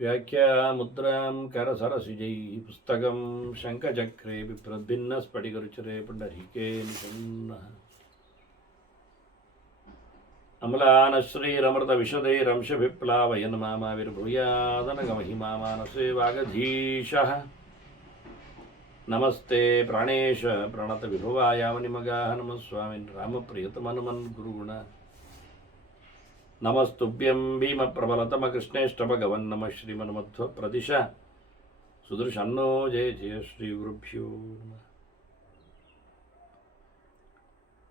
ವ್ಯಾಖ್ಯಾಮುದ್ರಾಂ ಕರಸರಸಿಜೈ ಪುಸ್ತಕಂ ಶಂಖಚಕ್ರೆ ಬಿಭ್ರದ್ಭಿನ್ನ ಸ್ಫಟಿಕರುಚಿರೆ ಪುಂಡರೀಕೆ ನಿಷನ್ನಃ ಅಮಲಾನಶ್ರೀರಮೃತ ವಿಶದೈರಂಶಭಿಪ್ಲಾವಯನ್ ಮಾಮಾವಿರ್ಭೂಯಾದನಗಮಹಿಮಾ ಮಾನಸೇ ವಾಗಧೀಶಃ ನಮಸ್ತೆ ಪ್ರಾಣೇಶ ಪ್ರಣತ ವಿಭುವಾಯಾವನಿಮಗಾಹ ನಮಃ ಸ್ವಾಮಿನ್ ರಾಮಪ್ರಿಯತಮನುಮನ್ ಗುರುಗುಣ ನಮಸ್ತುಭ್ಯಂ ಭೀಮ ಪ್ರಬಲತಮ ಕೃಷ್ಣೇಷ್ಟ ಭಗವನ್ ನಮಃ ಶ್ರೀಮನ್ಮಧ್ವ ಪ್ರದಿಶ ಸುದೃಶನ್ನೋ ಜಯ ಜಯ ಶ್ರೀ ಗುರುಭ್ಯೋ ನಮಃ.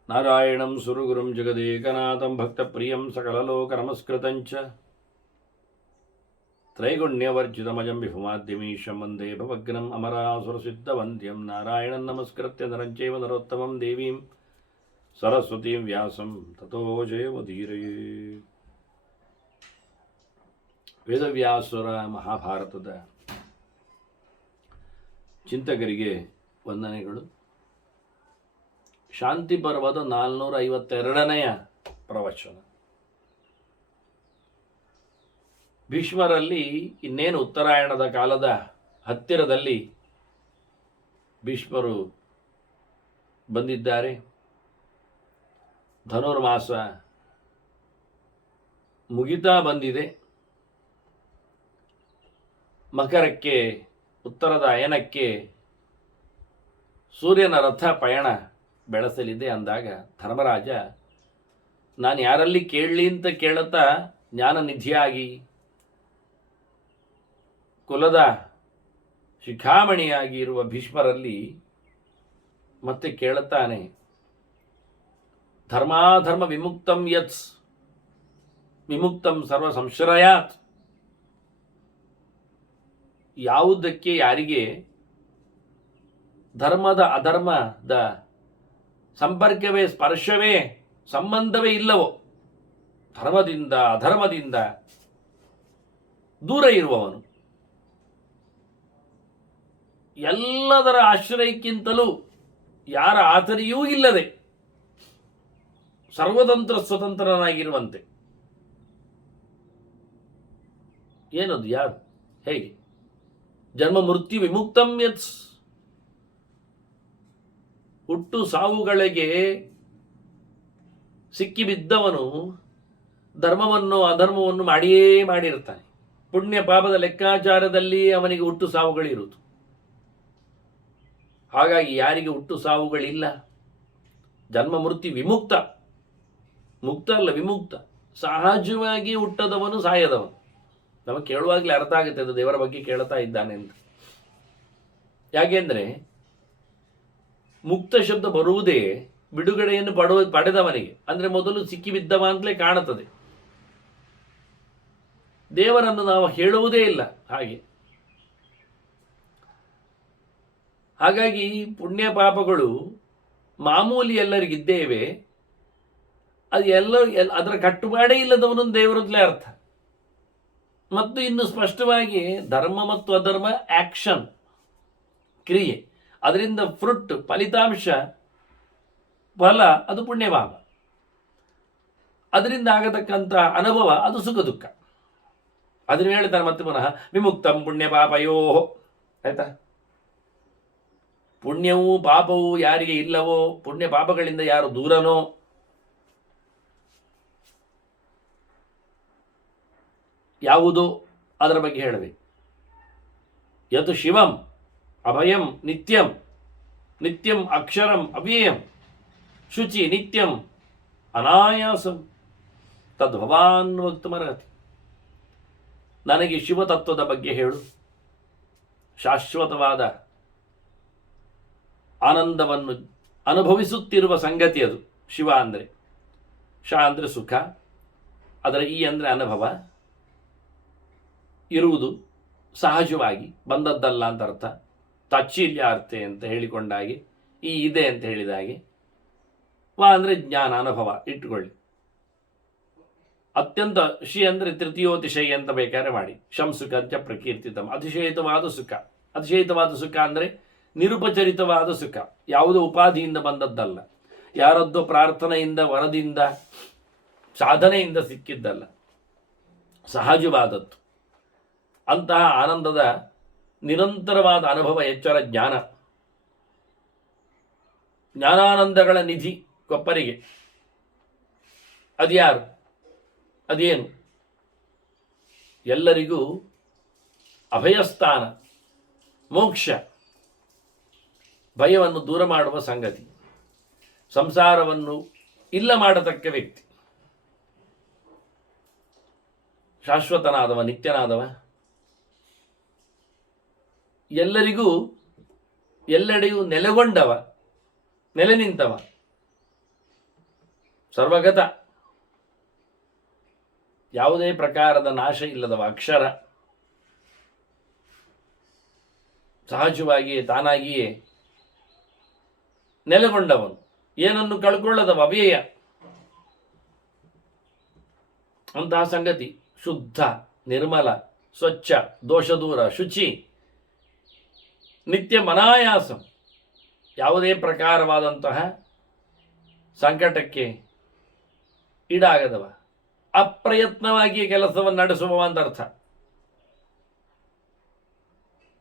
ನಾರಾಯಣಂ ಸುರಗುರುಂ ಜಗದೇಕನಾಥಂ ಭಕ್ತಪ್ರಿಯಂ ಸಕಲಲೋಕನಮಸ್ಕೃತಂಚ ತ್ರೈಗುಣ್ಯವರ್ಜಿತಮಜಂ ವಿಭುಮಾದ್ಯಮೀಶಂ ವಂದೇ ಭವಗ್ನಂ ಅಮರಾಸುರಸಿದ್ಧವಂದ್ಯಂ ನಾರಾಯಣಂ ನಮಸ್ಕೃತ್ಯ ನರಂಚೈವ ನರೋತ್ತಮಂ ದೇವೀಂ ಸರಸ್ವತೀಂ ವ್ಯಾಸಂ ತತೋ ಜಯಮುದೀರಯೇ. ವೇದವ್ಯಾಸುರ ಮಹಾಭಾರತದ ಚಿಂತಕರಿಗೆ ವಂದನೆಗಳು. ಶಾಂತಿ ಪರ್ವದ 452ನೆಯ ಪ್ರವಚನ. ಭೀಷ್ಮರಲ್ಲಿ ಇನ್ನೇನು ಉತ್ತರಾಯಣದ ಕಾಲದ ಹತ್ತಿರದಲ್ಲಿ ಭೀಷ್ಮರು ಬಂದಿದ್ದಾರೆ. ಧನುರ್ಮಾಸ ಮುಗಿತಾ ಬಂದಿದೆ. ಮಕರಕ್ಕೆ, ಉತ್ತರದ ಅಯನಕ್ಕೆ ಸೂರ್ಯನ ರಥ ಪಯಣ ಬೆಳೆಸಲಿದೆ ಅಂದಾಗ ಧರ್ಮರಾಜ, ನಾನು ಯಾರಲ್ಲಿ ಕೇಳಲಿ ಅಂತ ಕೇಳುತ್ತಾ ಜ್ಞಾನನಿಧಿಯಾಗಿ ಕುಲದ ಶಿಖಾಮಣಿಯಾಗಿ ಇರುವ ಭೀಷ್ಮರಲ್ಲಿ ಮತ್ತೆ ಕೇಳುತ್ತಾನೆ, ಧರ್ಮಾಧರ್ಮ ವಿಮುಕ್ತಂ ಯತ್ ವಿಮುಕ್ತಂ ಸರ್ವ ಸಂಶ್ರಯಾತ್. ಯಾವುದಕ್ಕೆ ಯಾರಿಗೆ ಧರ್ಮದ ಅಧರ್ಮದ ಸಂಪರ್ಕವೇ, ಸ್ಪರ್ಶವೇ, ಸಂಬಂಧವೇ ಇಲ್ಲವೋ, ಧರ್ಮದಿಂದ ಅಧರ್ಮದಿಂದ ದೂರ ಇರುವವನು, ಎಲ್ಲದರ ಆಶ್ರಯಕ್ಕಿಂತಲೂ ಯಾರ ಆತರಿಯೂ ಇಲ್ಲದೆ ಸರ್ವತಂತ್ರ ಸ್ವತಂತ್ರನಾಗಿರುವಂತೆ. ಏನದು? ಯಾರು? ಹೇಗೆ? ಜನ್ಮ ಮೃತ್ಯು ವಿಮುಕ್ತಂ ಯತ್. ಹುಟ್ಟು ಸಾವುಗಳಿಗೆ ಸಿಕ್ಕಿಬಿದ್ದವನು ಧರ್ಮವನ್ನು ಅಧರ್ಮವನ್ನು ಮಾಡಿಯೇ ಮಾಡಿರ್ತಾನೆ. ಪುಣ್ಯ ಪಾಪದ ಲೆಕ್ಕಾಚಾರದಲ್ಲಿ ಅವನಿಗೆ ಹುಟ್ಟು ಸಾವುಗಳಿರುವುದು. ಹಾಗಾಗಿ ಯಾರಿಗೆ ಹುಟ್ಟು ಸಾವುಗಳಿಲ್ಲ, ಜನ್ಮ ಮೃತ್ಯು ವಿಮುಕ್ತ, ಮುಕ್ತ ಅಲ್ಲ ವಿಮುಕ್ತ, ಸಹಜವಾಗಿ ಹುಟ್ಟದವನು ಸಾಯದವನು. ನಮಗೆ ಕೇಳುವಾಗಲೇ ಅರ್ಥ ಆಗುತ್ತೆ ಅದು ದೇವರ ಬಗ್ಗೆ ಕೇಳ್ತಾ ಇದ್ದಾನೆ ಅಂತ. ಯಾಕೆಂದ್ರೆ ಮುಕ್ತ ಶಬ್ದ ಬರುವುದೇ ಬಿಡುಗಡೆಯನ್ನು ಪಡೆದವನಿಗೆ, ಅಂದ್ರೆ ಮೊದಲು ಸಿಕ್ಕಿಬಿದ್ದವ ಅಂತಲೇ ಕಾಣುತ್ತದೆ. ದೇವರನ್ನು ನಾವು ಹೇಳುವುದೇ ಇಲ್ಲ ಹಾಗೆ. ಹಾಗಾಗಿ ಪುಣ್ಯ ಪಾಪಗಳು ಮಾಮೂಲಿ ಎಲ್ಲರಿಗಿದ್ದೇವೆ. ಅದು ಅದರ ಕಟ್ಟುಪಾಡೇ ಇಲ್ಲದವನು ದೇವರಲ್ಲೇ ಅರ್ಥ. ಮತ್ತು ಇನ್ನು ಸ್ಪಷ್ಟವಾಗಿ ಧರ್ಮ ಮತ್ತು ಅಧರ್ಮ ಆಕ್ಷನ್, ಕ್ರಿಯೆ, ಅದರಿಂದ ಫ್ರುಟ್, ಫಲಿತಾಂಶ, ಫಲ, ಅದು ಪುಣ್ಯಭಾವ. ಅದರಿಂದ ಆಗತಕ್ಕಂಥ ಅನುಭವ ಅದು ಸುಖ ದುಃಖ. ಅದನ್ನು ಹೇಳ್ತಾರೆ ಮತ್ತೆ ಪುನಃ ವಿಮುಕ್ತಂ ಪುಣ್ಯ ಪಾಪಯೋ. ಆಯ್ತಾ? ಪುಣ್ಯವೂ ಪಾಪವೂ ಯಾರಿಗೆ ಇಲ್ಲವೋ, ಪುಣ್ಯ ಪಾಪಗಳಿಂದ ಯಾರು ದೂರನೋ, ಯಾವುದೋ ಅದರ ಬಗ್ಗೆ ಹೇಳಬೇಕು. ಯತ್ ಶಿವಂ ಅಭಯಂ ನಿತ್ಯಂ, ನಿತ್ಯಂ ಅಕ್ಷರಂ ಅವ್ಯಯಂ, ಶುಚಿ ನಿತ್ಯಂ ಅನಾಯಾಸಂ ತದ್ಭವಾನ್ ವಕ್ತುಮರ್ಹತಿ. ನನಗೆ ಶಿವತತ್ವದ ಬಗ್ಗೆ ಹೇಳು. ಶಾಶ್ವತವಾದ ಆನಂದವನ್ನು ಅನುಭವಿಸುತ್ತಿರುವ ಸಂಗತಿ ಅದು. ಶಿವ ಅಂದರೆ, ಶ ಅಂದರೆ ಸುಖ, ಅದರ ಈ ಅಂದರೆ ಅನುಭವ, ಇರುವುದು ಸಹಜವಾಗಿ ಬಂದದ್ದಲ್ಲ ಅಂತ ಅರ್ಥ. ತಾಚ್ಛೀಲ್ಯ ಅರ್ಥ ಅಂತ ಹೇಳಿಕೊಂಡಾಗೆ, ಈ ಇದೆ ಅಂತ ಹೇಳಿದ ಹಾಗೆ. ವಾ ಅಂದರೆ ಜ್ಞಾನ, ಅನುಭವ ಇಟ್ಟುಕೊಳ್ಳಿ. ಅತ್ಯಂತ ಶಿ ಅಂದರೆ ತೃತೀಯೋತಿಶಯ ಅಂತ ಬೇಕಾದ್ರೆ ಮಾಡಿ. ಶಂ ಸುಖ ಅಂತ ಪ್ರಕೀರ್ತಿತಂ, ಅತಿಶಯಿತವಾದ ಸುಖ. ಅತಿಶಯಿತವಾದ ಸುಖ ಅಂದರೆ ನಿರುಪಚರಿತವಾದ ಸುಖ, ಯಾವುದೋ ಉಪಾಧಿಯಿಂದ ಬಂದದ್ದಲ್ಲ. ಯಾರದ್ದೋ ಪ್ರಾರ್ಥನೆಯಿಂದ, ವರದಿಂದ ಸಾಧನೆಯಿಂದ ಸಿಕ್ಕಿದ್ದಲ್ಲ, ಸಹಜವಾದದ್ದು. ಅಂತಹ ಆನಂದದ ನಿರಂತರವಾದ ಅನುಭವ, ಎಚ್ಚರ, ಜ್ಞಾನಾನಂದಗಳ ನಿಧಿ ಕೊಪ್ಪರಿಗೆ. ಅದ್ಯಾರು? ಅದೇನು? ಎಲ್ಲರಿಗೂ ಅಭಯಸ್ಥಾನ, ಮೋಕ್ಷ, ಭಯವನ್ನು ದೂರ ಮಾಡುವ ಸಂಗತಿ, ಸಂಸಾರವನ್ನು ಇಲ್ಲ ಮಾಡತಕ್ಕ ವ್ಯಕ್ತಿ, ಶಾಶ್ವತನಾದವ, ನಿತ್ಯನಾದವ, ಎಲ್ಲರಿಗೂ ಎಲ್ಲೆಡೆಯೂ ನೆಲೆಗೊಂಡವ, ನೆಲೆ ನಿಂತವ, ಸರ್ವಗತ, ಯಾವುದೇ ಪ್ರಕಾರದ ನಾಶ ಇಲ್ಲದವ, ಅಕ್ಷರ, ಸಹಜವಾಗಿಯೇ ತಾನಾಗಿಯೇ ನೆಲೆಗೊಂಡವನು, ಏನನ್ನು ಕಳ್ಕೊಳ್ಳದವ, ಅವ್ಯಯ. ಅಂತಹ ಸಂಗತಿ ಶುದ್ಧ, ನಿರ್ಮಲ, ಸ್ವಚ್ಛ, ದೋಷದೂರ, ಶುಚಿ, ನಿತ್ಯ ಮನಾಯಾಸ, ಯಾವುದೇ ಪ್ರಕಾರವಾದಂತಹ ಸಂಕಟಕ್ಕೆ ಈಡಾಗದವ, ಅಪ್ರಯತ್ನವಾಗಿ ಕೆಲಸವನ್ನು ನಡೆಸುವ ಅಂತರ್ಥ.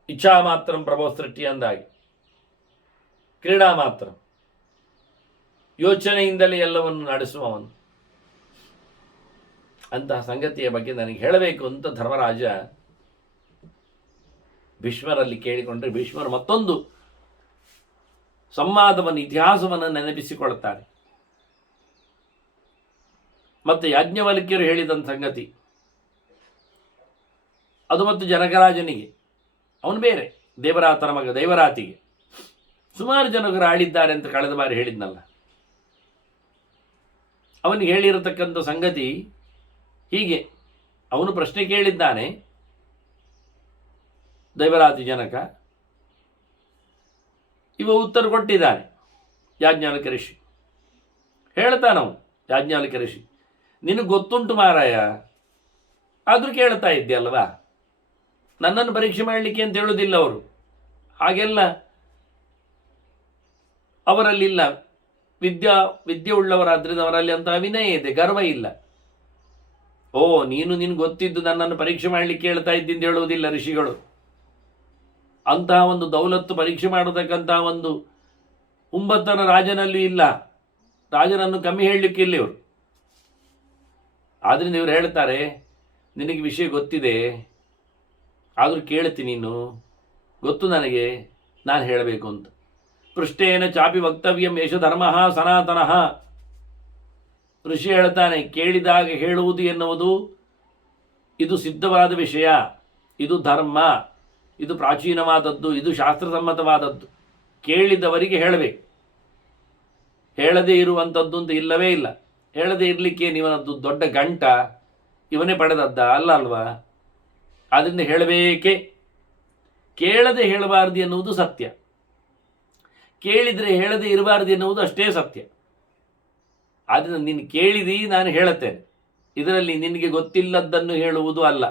ಇಚ್ಛಾ ಮಾತ್ರ ಪ್ರಭೋ ಸೃಷ್ಟಿ ಅಂದಾಗಿ, ಕ್ರೀಡಾ ಮಾತ್ರ, ಯೋಚನೆಯಿಂದಲೇ ಎಲ್ಲವನ್ನು ನಡೆಸುವವನು. ಅಂತಹ ಸಂಗತಿಯ ಬಗ್ಗೆ ನನಗೆ ಹೇಳಬೇಕು ಅಂತ ಧರ್ಮರಾಜ ಭೀಷ್ಮರಲ್ಲಿ ಕೇಳಿಕೊಂಡ್ರೆ, ಭೀಷ್ಮರು ಮತ್ತೊಂದು ಸಂವಾದವನ್ನು, ಇತಿಹಾಸವನ್ನು ನೆನಪಿಸಿಕೊಳ್ತಾರೆ. ಮತ್ತೆ ಯಾಜ್ಞವಲ್ಕ್ಯರು ಹೇಳಿದಂಥ ಸಂಗತಿ ಅದು, ಮತ್ತು ಜನಕರಾಜನಿಗೆ, ಅವನು ಬೇರೆ, ದೇವರಾತನ ಮಗ ದೇವರಾತಿಗೆ ಸುಮಾರು ಜನಕರು ಆಳಿದ್ದಾರೆ ಅಂತ ಕಳೆದ ಬಾರಿ ಹೇಳಿದ್ನಲ್ಲ. ಅವನಿಗೆ ಹೇಳಿರತಕ್ಕಂಥ ಸಂಗತಿ ಹೀಗೆ, ಅವನು ಪ್ರಶ್ನೆ ಕೇಳಿದ್ದಾನೆ, ದೈವರಾತಿ ಜನಕ, ಇವ ಉತ್ತರ ಕೊಟ್ಟಿದ್ದಾನೆ ಯಾಜ್ಞವಲ್ಕ್ಯ ಋಷಿ. ಹೇಳ್ತಾನವನು ಯಾಜ್ಞವಲ್ಕ್ಯ ಋಷಿ, ನಿನಗೆ ಗೊತ್ತುಂಟು ಮಾರಾಯ, ಆದರೂ ಕೇಳ್ತಾ ಇದ್ಯಲ್ವಾ, ನನ್ನನ್ನು ಪರೀಕ್ಷೆ ಮಾಡಲಿಕ್ಕೆ ಅಂತ ಹೇಳೋದಿಲ್ಲ ಅವರು, ಹಾಗೆಲ್ಲ ಅವರಲ್ಲಿಲ್ಲ. ವಿದ್ಯೆ ಉಳ್ಳವರಾದ್ರಿಂದ ಅವರಲ್ಲಿ ಅಂತ ವಿನಯ ಇದೆ, ಗರ್ವ ಇಲ್ಲ. ಓ, ನಿನ್ಗೆ ಗೊತ್ತಿದ್ದು ನನ್ನನ್ನು ಪರೀಕ್ಷೆ ಮಾಡಲಿಕ್ಕೆ ಹೇಳ್ತಾ ಇದ್ದಿಂದ ಹೇಳುವುದಿಲ್ಲ ಋಷಿಗಳು. ಅಂತಹ ಒಂದು ದೌಲತ್ತು ಪರೀಕ್ಷೆ ಮಾಡತಕ್ಕಂತಹ ಒಂದು ಹುಂಬತ್ತನ ರಾಜನಲ್ಲೂ ಇಲ್ಲ, ರಾಜನನ್ನು ಕಮ್ಮಿ ಹೇಳಲಿಕ್ಕೆ ಇಲ್ಲ ಇವರು. ಆದ್ರಿಂದ ಇವರು ಹೇಳ್ತಾರೆ, ನಿನಗೆ ವಿಷಯ ಗೊತ್ತಿದೆ, ಆದರೂ ಕೇಳ್ತೀನಿ, ನೀನು ಗೊತ್ತು ನನಗೆ, ನಾನು ಹೇಳಬೇಕು ಅಂತ. ಪೃಷ್ಟೇನ ಚಾಪಿ ವಕ್ತವ್ಯಂ ಯಶ ಧರ್ಮ ಸನಾತನಃ. ಋಷಿ ಹೇಳ್ತಾನೆ, ಕೇಳಿದಾಗ ಹೇಳುವುದು ಎನ್ನುವುದು ಇದು ಸಿದ್ಧವಾದ ವಿಷಯ, ಇದು ಧರ್ಮ, ಇದು ಪ್ರಾಚೀನವಾದದ್ದು, ಇದು ಶಾಸ್ತ್ರಸಮ್ಮತವಾದದ್ದು. ಕೇಳಿದವರಿಗೆ ಹೇಳಬೇಕು, ಹೇಳದೇ ಇರುವಂಥದ್ದು ಅಂತ ಇಲ್ಲವೇ ಇಲ್ಲ. ಹೇಳದೇ ಇರಲಿಕ್ಕೆ ಇವನದ್ದು ದೊಡ್ಡ ಗಂಟ, ಇವನೇ ಪಡೆದದ್ದ ಅಲ್ಲ ಅಲ್ವಾ? ಆದ್ದರಿಂದ ಹೇಳಬೇಕೇ. ಕೇಳದೆ ಹೇಳಬಾರ್ದು ಎನ್ನುವುದು ಸತ್ಯ, ಕೇಳಿದರೆ ಹೇಳದೆ ಇರಬಾರ್ದು ಎನ್ನುವುದು ಅಷ್ಟೇ ಸತ್ಯ. ಆದ್ದರಿಂದ ನೀನು ಕೇಳಿದಿ, ನಾನು ಹೇಳುತ್ತೇನೆ, ಇದರಲ್ಲಿ ನಿನಗೆ ಗೊತ್ತಿಲ್ಲದ್ದನ್ನು ಹೇಳುವುದು ಅಲ್ಲ,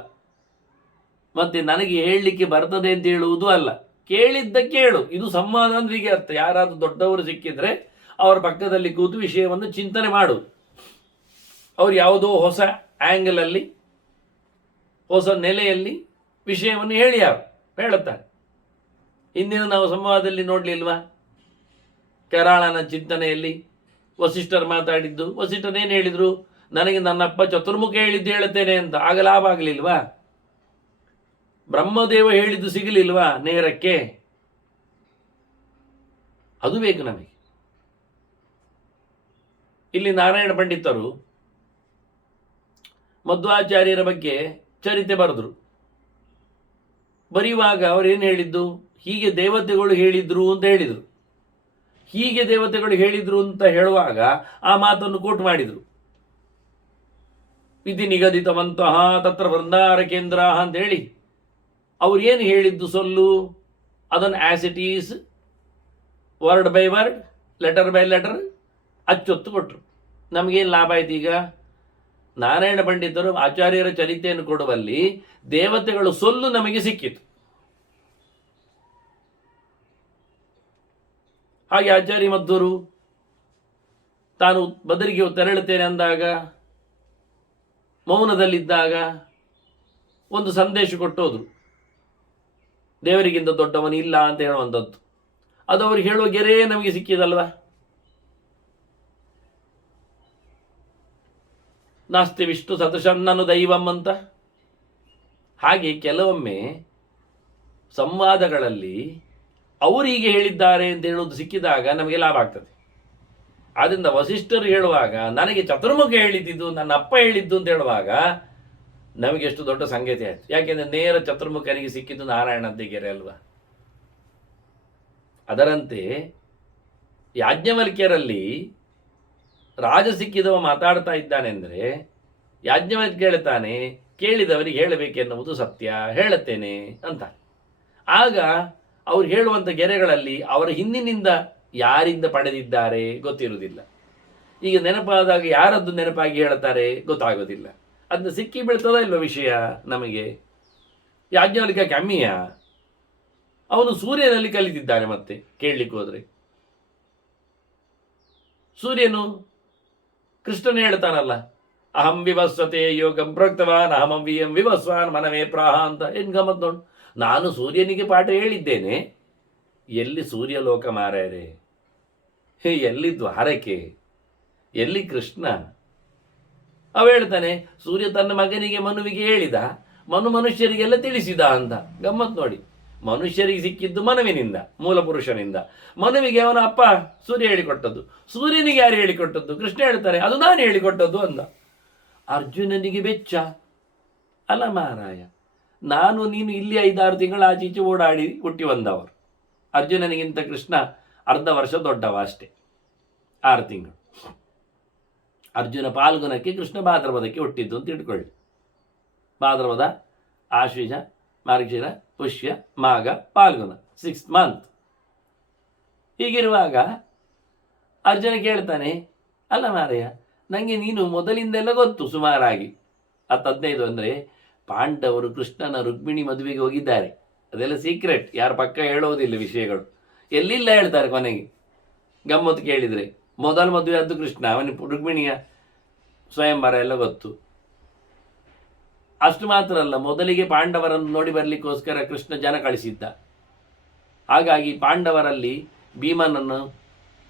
ಮತ್ತೆ ನನಗೆ ಹೇಳಲಿಕ್ಕೆ ಬರ್ತದೆ ಅಂತ ಹೇಳುವುದು ಅಲ್ಲ. ಕೇಳಿದ್ದ ಕೇಳು, ಇದು ಸಂವಾದ ಅಂದ್ರೆ ಹೀಗೆ ಅರ್ಥ. ಯಾರಾದರೂ ದೊಡ್ಡವರು ಸಿಕ್ಕಿದ್ರೆ ಅವರ ಪಕ್ಕದಲ್ಲಿ ಕೂತು ವಿಷಯವನ್ನು ಚಿಂತನೆ ಮಾಡು. ಅವರು ಯಾವುದೋ ಹೊಸ ಆ್ಯಂಗಲಲ್ಲಿ, ಹೊಸ ನೆಲೆಯಲ್ಲಿ ವಿಷಯವನ್ನು ಹೇಳುತ್ತಾರೆ. ಇಂದಿನ ನಾವು ಸಂವಾದದಲ್ಲಿ ನೋಡಲಿಲ್ವಾ, ಕೆರಾಳನ ಚಿಂತನೆಯಲ್ಲಿ ವಸಿಷ್ಠರು ಮಾತಾಡಿದ್ದು. ವಸಿಷ್ಠನೇನು ಹೇಳಿದ್ರು? ನನಗೆ ನನ್ನಪ್ಪ ಚತುರ್ಮುಖ ಹೇಳಿದ್ದು ಹೇಳುತ್ತೇನೆ ಅಂತ. ಆಗ ಲಾಭ ಆಗಲಿಲ್ವಾ? ಬ್ರಹ್ಮದೇವ ಹೇಳಿದ್ದು ಸಿಗಲಿಲ್ವಾ ನೇರಕ್ಕೆ? ಅದು ಬೇಕು ನಮಗೆ. ಇಲ್ಲಿ ನಾರಾಯಣ ಪಂಡಿತರು ಮಧ್ವಾಚಾರ್ಯರ ಬಗ್ಗೆ ಚರಿತೆ ಬರೆದ್ರು. ಬರೆಯುವಾಗ ಅವರೇನು ಹೇಳಿದ್ದು? ಹೀಗೆ ದೇವತೆಗಳು ಹೇಳಿದ್ರು ಅಂತ ಹೇಳಿದರು. ಹೀಗೆ ದೇವತೆಗಳು ಹೇಳಿದ್ರು ಅಂತ ಹೇಳುವಾಗ ಆ ಮಾತನ್ನು ಕೋಟ್ ಮಾಡಿದರು. ವಿಧಿ ನಿಗದಿತವಂತಹ ತತ್ರ ವೃಂದಾರ ಕೇಂದ್ರ ಅಂತ ಹೇಳಿ ಅವ್ರು ಏನು ಹೇಳಿದ್ದು ಸೊಲ್ಲು, ಅದನ್ನು as it is, word by word, letter by letter ಅಚ್ಚೊತ್ತು ಕೊಟ್ಟರು. ನಮಗೇನು ಲಾಭ ಆಯ್ತು? ಈಗ ನಾರಾಯಣ ಪಂಡಿತರು ಆಚಾರ್ಯರ ಚರಿತೆಯನ್ನು ಕೊಡುವಲ್ಲಿ ದೇವತೆಗಳು ಸೊಲ್ಲು ನಮಗೆ ಸಿಕ್ಕಿತು. ಹಾಗೆ ಆಚಾರ್ಯ ಮಧ್ವರು ತಾನು ಬದರಿಗೆ ತೆರಳುತ್ತೇನೆ ಅಂದಾಗ ಮೌನದಲ್ಲಿದ್ದಾಗ ಒಂದು ಸಂದೇಶ ಕೊಟ್ಟೋದ್ರು, ದೇವರಿಗಿಂತ ದೊಡ್ಡವನು ಇಲ್ಲ ಅಂತ ಹೇಳುವಂಥದ್ದು. ಅದು ಅವ್ರಿಗೆ ಹೇಳುವ ಗೆರೆ ನಮಗೆ ಸಿಕ್ಕಿದಲ್ವ. ನಾಸ್ತಿ ವಿಷ್ಣು ಸದೃಶನ್ನನು ದೈವಂ ಅಂತ. ಹಾಗೆ ಕೆಲವೊಮ್ಮೆ ಸಂವಾದಗಳಲ್ಲಿ ಅವರು ಹೀಗೆ ಹೇಳಿದ್ದಾರೆ ಅಂತ ಹೇಳೋದು ಸಿಕ್ಕಿದಾಗ ನಮಗೆ ಲಾಭ ಆಗ್ತದೆ. ಆದ್ದರಿಂದ ವಸಿಷ್ಠರು ಹೇಳುವಾಗ ನನಗೆ ಚತುರ್ಮುಖ ಹೇಳಿದ್ದು, ನನ್ನ ಅಪ್ಪ ಹೇಳಿದ್ದು ಅಂತ ಹೇಳುವಾಗ ನಮಗೆ ಎಷ್ಟು ದೊಡ್ಡ ಸಂಗತಿ ಆಯಿತು. ಯಾಕೆಂದರೆ ನೇರ ಚತುರ್ಮುಖನಿಗೆ ಸಿಕ್ಕಿದ್ದು ನಾರಾಯಣದ್ದೇ ಗೆರೆ ಅಲ್ವಾ. ಅದರಂತೆ ಯಾಜ್ಞವಲ್ಕ್ಯರಲ್ಲಿ ರಾಜ ಸಿಕ್ಕಿದವ ಮಾತಾಡ್ತಾ ಇದ್ದಾನೆ ಅಂದರೆ ಯಾಜ್ಞವಲ್ಕ್ಯ ಹೇಳ್ತಾನೆ, ಕೇಳಿದವರಿಗೆ ಹೇಳಬೇಕೆನ್ನುವುದು ಸತ್ಯ, ಹೇಳುತ್ತೇನೆ ಅಂತ. ಆಗ ಅವ್ರು ಹೇಳುವಂಥ ಗೆರೆಗಳಲ್ಲಿ ಅವರ ಹಿಂದಿನಿಂದ ಯಾರಿಂದ ಪಡೆದಿದ್ದಾರೆ ಗೊತ್ತಿರುವುದಿಲ್ಲ. ಈಗ ನೆನಪಾದಾಗ ಯಾರದ್ದು ನೆನಪಾಗಿ ಹೇಳ್ತಾರೆ ಗೊತ್ತಾಗೋದಿಲ್ಲ. ಅದನ್ನ ಸಿಕ್ಕಿ ಬೀಳ್ತದ ಇಲ್ವ ವಿಷಯ ನಮಗೆ. ಯಾಜ್ಞವಲ್ಕ್ಯ ಕಮ್ಮಿಯ, ಅವನು ಸೂರ್ಯನಲ್ಲಿ ಕಲಿತಿದ್ದಾನೆ. ಮತ್ತೆ ಕೇಳಲಿಕ್ಕೆ ಹೋದರೆ ಸೂರ್ಯನು ಕೃಷ್ಣನೇ ಹೇಳ್ತಾನಲ್ಲ, ಅಹಂ ವಿವಸ್ವತೆ ಯೋಗಂ ಪ್ರೋಕ್ತವಾನ್ ಅಹಮಂ ವಿಯಂ ವಿವಸ್ವಾನ್ ಮನವೇ ಪ್ರಾಹ ಅಂತ. ಏನು ಗಮ್ಮತ್ ನೋಡು, ನಾನು ಸೂರ್ಯನಿಗೆ ಪಾಠ ಹೇಳಿದ್ದೇನೆ. ಎಲ್ಲಿ ಸೂರ್ಯಲೋಕ ಮಾರಾಯರೆ, ಎಲ್ಲಿ ದ್ವಾರಕೆ, ಎಲ್ಲಿ ಕೃಷ್ಣ? ಅವ ಹೇಳ್ತಾನೆ ಸೂರ್ಯ ತನ್ನ ಮಗನಿಗೆ ಮನುವಿಗೆ ಹೇಳಿದ, ಮನು ಮನುಷ್ಯರಿಗೆಲ್ಲ ತಿಳಿಸಿದ ಅಂತ. ಗಮ್ಮತ್ ನೋಡಿ, ಮನುಷ್ಯರಿಗೆ ಸಿಕ್ಕಿದ್ದು ಮನುವಿನಿಂದ, ಮೂಲ ಪುರುಷನಿಂದ. ಮನುವಿಗೆ ಅವನ ಅಪ್ಪ ಸೂರ್ಯ ಹೇಳಿಕೊಟ್ಟದ್ದು. ಸೂರ್ಯನಿಗೆ ಯಾರು ಹೇಳಿಕೊಟ್ಟದ್ದು? ಕೃಷ್ಣ ಹೇಳ್ತಾರೆ ಅದು ನಾನು ಹೇಳಿಕೊಟ್ಟದ್ದು ಅಂದ. ಅರ್ಜುನನಿಗೆ ಬೆಚ್ಚ ಅಲ್ಲ ಮಾರಾಯ, ನಾನು ನೀನು ಇಲ್ಲಿ 5-6 ತಿಂಗಳ ಆಚೀಚೆ ಓಡಾಡಿ ಹುಟ್ಟಿ ಬಂದವರು. ಅರ್ಜುನನಿಗಿಂತ ಕೃಷ್ಣ ಅರ್ಧ ವರ್ಷ ದೊಡ್ಡವ ಅಷ್ಟೇ, 6 ತಿಂಗಳು. ಅರ್ಜುನ ಪಾಲ್ಗುಣಕ್ಕೆ, ಕೃಷ್ಣ ಭಾದ್ರಪದಕ್ಕೆ ಹುಟ್ಟಿದ್ದು ಅಂತ ಇಟ್ಕೊಳ್ಳಿ. ಭಾದ್ರಪದ, ಆಶ್ವೀಜ, ಮಾರ್ಗಶಿರ, ಪುಷ್ಯ, ಮಾಘ, ಪಾಲ್ಗುಣ, 6 ಮಂತ್. ಹೀಗಿರುವಾಗ ಅರ್ಜುನ ಕೇಳ್ತಾನೆ, ಅಲ್ಲ ಮಾರಯ್ಯ, ನನಗೆ ನೀನು ಮೊದಲಿಂದೆಲ್ಲ ಗೊತ್ತು ಸುಮಾರಾಗಿ 10-15 ಅಂದರೆ ಪಾಂಡವರು ಕೃಷ್ಣನ ರುಕ್ಮಿಣಿ ಮದುವೆಗೆ ಹೋಗಿದ್ದಾರೆ. ಅದೆಲ್ಲ ಸೀಕ್ರೆಟ್, ಯಾರ ಪಕ್ಕ ಹೇಳೋದಿಲ್ಲ ವಿಷಯಗಳು, ಎಲ್ಲಿಲ್ಲ ಹೇಳ್ತಾರೆ ಕೊನೆಗೆ. ಗಮ್ಮತ್ತು ಕೇಳಿದರೆ ಮೊದಲು ಮದುವೆ ಆದ್ದು ಕೃಷ್ಣ, ಅವನಿಗೆ ರುಕ್ಮಿಣಿಯ ಸ್ವಯಂವರ ಎಲ್ಲ ಗೊತ್ತು. ಅಷ್ಟು ಮಾತ್ರ ಅಲ್ಲ, ಮೊದಲಿಗೆ ಪಾಂಡವರನ್ನು ನೋಡಿ ಬರಲಿಕ್ಕೋಸ್ಕರ ಕೃಷ್ಣ ಜನ ಕಳಿಸಿದ್ದ. ಹಾಗಾಗಿ ಪಾಂಡವರಲ್ಲಿ ಭೀಮನನ್ನು,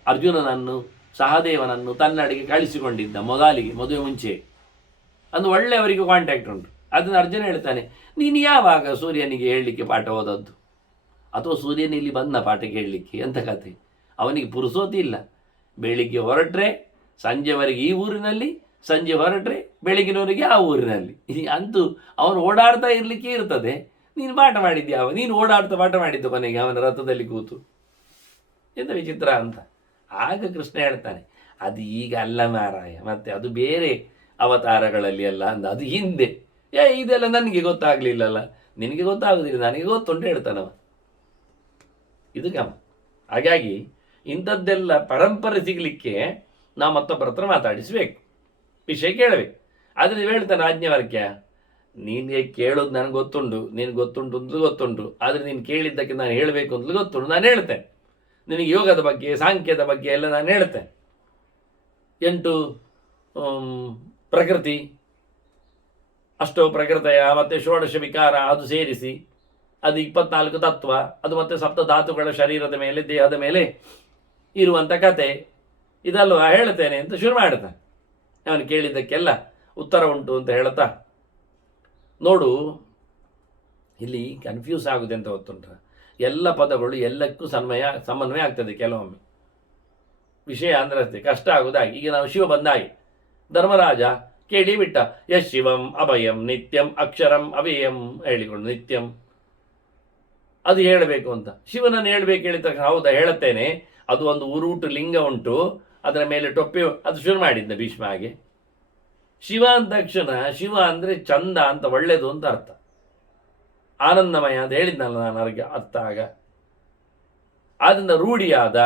ಅರ್ಜುನನನ್ನು, ಸಹದೇವನನ್ನು ತನ್ನಡೆಗೆ ಕಳಿಸಿಕೊಂಡಿದ್ದ ಮೊದಲಿಗೆ, ಮದುವೆ ಮುಂಚೆ. ಅದು ಒಳ್ಳೆ ಅವರಿಗೆ ಕಾಂಟ್ಯಾಕ್ಟ್ ಉಂಟು. ಅದನ್ನು ಅರ್ಜುನ ಹೇಳ್ತಾನೆ, ನೀನು ಯಾವಾಗ ಸೂರ್ಯನಿಗೆ ಹೇಳಲಿಕ್ಕೆ ಪಾಠ ಓದದ್ದು? ಅಥವಾ ಸೂರ್ಯನ ಇಲ್ಲಿ ಬಂದ ಪಾಠ ಕೇಳಲಿಕ್ಕೆ? ಎಂಥ ಕತೆ, ಅವನಿಗೆ ಪುರುಸೋತಿ ಇಲ್ಲ. ಬೆಳಿಗ್ಗೆ ಹೊರಟ್ರೆ ಸಂಜೆವರೆಗೆ ಈ ಊರಿನಲ್ಲಿ, ಸಂಜೆ ಹೊರಟ್ರೆ ಬೆಳಗಿನವರೆಗೆ ಆ ಊರಿನಲ್ಲಿ. ಅಂತೂ ಅವನು ಓಡಾಡ್ತಾ ಇರಲಿಕ್ಕೆ ಇರ್ತದೆ. ನೀನು ಪಾಠ ಮಾಡಿದ್ಯಾವ? ನೀನು ಓಡಾಡ್ತಾ ಪಾಠ ಮಾಡಿದ್ದು ಕೊನೆಗೆ ಅವನ ರಥದಲ್ಲಿ ಕೂತು. ಎಂಥ ವಿಚಿತ್ರ ಅಂತ. ಆಗ ಕೃಷ್ಣ ಹೇಳ್ತಾನೆ, ಅದು ಈಗ ಅಲ್ಲ ಮಾರಾಯ, ಮತ್ತೆ ಅದು ಬೇರೆ ಅವತಾರಗಳಲ್ಲಿ ಅಲ್ಲ ಅಂದ. ಅದು ಹಿಂದೆ. ಇದೆಲ್ಲ ನನಗೆ ಗೊತ್ತಾಗಲಿಲ್ಲಲ್ಲ. ನಿನಗೆ ಗೊತ್ತಾಗೋದಿಲ್ಲ, ನನಗೆ ಗೊತ್ತುಂಟು ಹೇಳ್ತಾನವ. ಇದು ಗಮ. ಹಾಗಾಗಿ ಇಂಥದ್ದೆಲ್ಲ ಪರಂಪರೆ ಸಿಗಲಿಕ್ಕೆ ನಾವು ಮತ್ತೊಬ್ಬರ ಹತ್ರ ಮಾತಾಡಿಸ್ಬೇಕು, ವಿಷಯ ಕೇಳಬೇಕು. ಆದರೆ ನೀವು ಹೇಳ್ತಾನೆ ಯಾಜ್ಞವಲ್ಕ್ಯ, ನೀನಿಗೆ ಕೇಳೋದು ನನಗೆ ಗೊತ್ತುಂಟು, ನಿನಗೆ ಗೊತ್ತುಂಟು ಅಂತಲೂ ಗೊತ್ತುಂಟು. ಆದರೆ ನೀನು ಕೇಳಿದ್ದಕ್ಕೆ ನಾನು ಹೇಳಬೇಕು ಅಂತಲೂ ಗೊತ್ತುಂಟು. ನಾನು ಹೇಳ್ತೇನೆ ನಿನಗೆ ಯೋಗದ ಬಗ್ಗೆ, ಸಾಂಖ್ಯದ ಬಗ್ಗೆ ಎಲ್ಲ ನಾನು ಹೇಳ್ತೇನೆ. 8 ಪ್ರಕೃತಿ, ಅಷ್ಟೋ ಪ್ರಕೃತಯ, ಮತ್ತು ಷೋಡಶ ವಿಕಾರ, ಅದು ಸೇರಿಸಿ ಅದು 24 ತತ್ವ, ಅದು ಮತ್ತೆ ಸಪ್ತ ಧಾತುಗಳ ಶರೀರದ ಮೇಲೆ, ದೇಹದ ಮೇಲೆ ಇರುವಂಥ ಕತೆ ಇದಲ್ವ ಹೇಳ್ತೇನೆ ಅಂತ ಶುರು ಮಾಡ್ತಾನೆ. ಅವನು ಕೇಳಿದ್ದಕ್ಕೆಲ್ಲ ಉತ್ತರ ಉಂಟು ಅಂತ ಹೇಳ್ತಾ, ನೋಡು ಇಲ್ಲಿ ಕನ್ಫ್ಯೂಸ್ ಆಗುತ್ತೆ ಅಂತ ಗೊತ್ತುಂಟ. ಎಲ್ಲ ಪದಗಳು ಎಲ್ಲಕ್ಕೂ ಸಮನ್ವಯ ಆಗ್ತದೆ. ಕೆಲವೊಮ್ಮೆ ವಿಷಯ ಅಂದ್ರೆ ಅಷ್ಟೇ ಕಷ್ಟ ಆಗುದಾಗಿ. ಈಗ ನಾವು ಶಿವ ಬಂದಾಗಿ ಧರ್ಮರಾಜ ಕೇಳಿ ಬಿಟ್ಟ, ಯಶ್ ಶಿವಂ ಅಭಯಂ ನಿತ್ಯಂ ಅಕ್ಷರಂ ಅವ್ಯಯಂ ಹೇಳಿಕೊಂಡು ನಿತ್ಯಂ ಅದು ಹೇಳಬೇಕು ಅಂತ. ಶಿವನನ್ನು ಹೇಳಬೇಕು ಹೇಳಿದ ತಕ್ಷಣ ಹೌದಾ ಹೇಳುತ್ತೇನೆ, ಅದು ಒಂದು ಉರುಟು ಲಿಂಗ ಉಂಟು, ಅದರ ಮೇಲೆ ಟೊಪ್ಪೆ, ಅದು ಶುರು ಮಾಡಿದ್ದ ಭೀಷ್ಮ. ಹಾಗೆ ಶಿವ ಅಂದ ತಕ್ಷಣ ಶಿವ ಅಂದರೆ ಚಂದ ಅಂತ, ಒಳ್ಳೆಯದು ಅಂತ ಅರ್ಥ. ಆನಂದಮಯ ಅಂತ ಹೇಳಿದ್ನಲ್ಲ ನಾನು ಅವ್ರಿಗೆ ಅರ್ಥ. ಆಗ ಆದ್ದರಿಂದ ರೂಢಿಯಾದ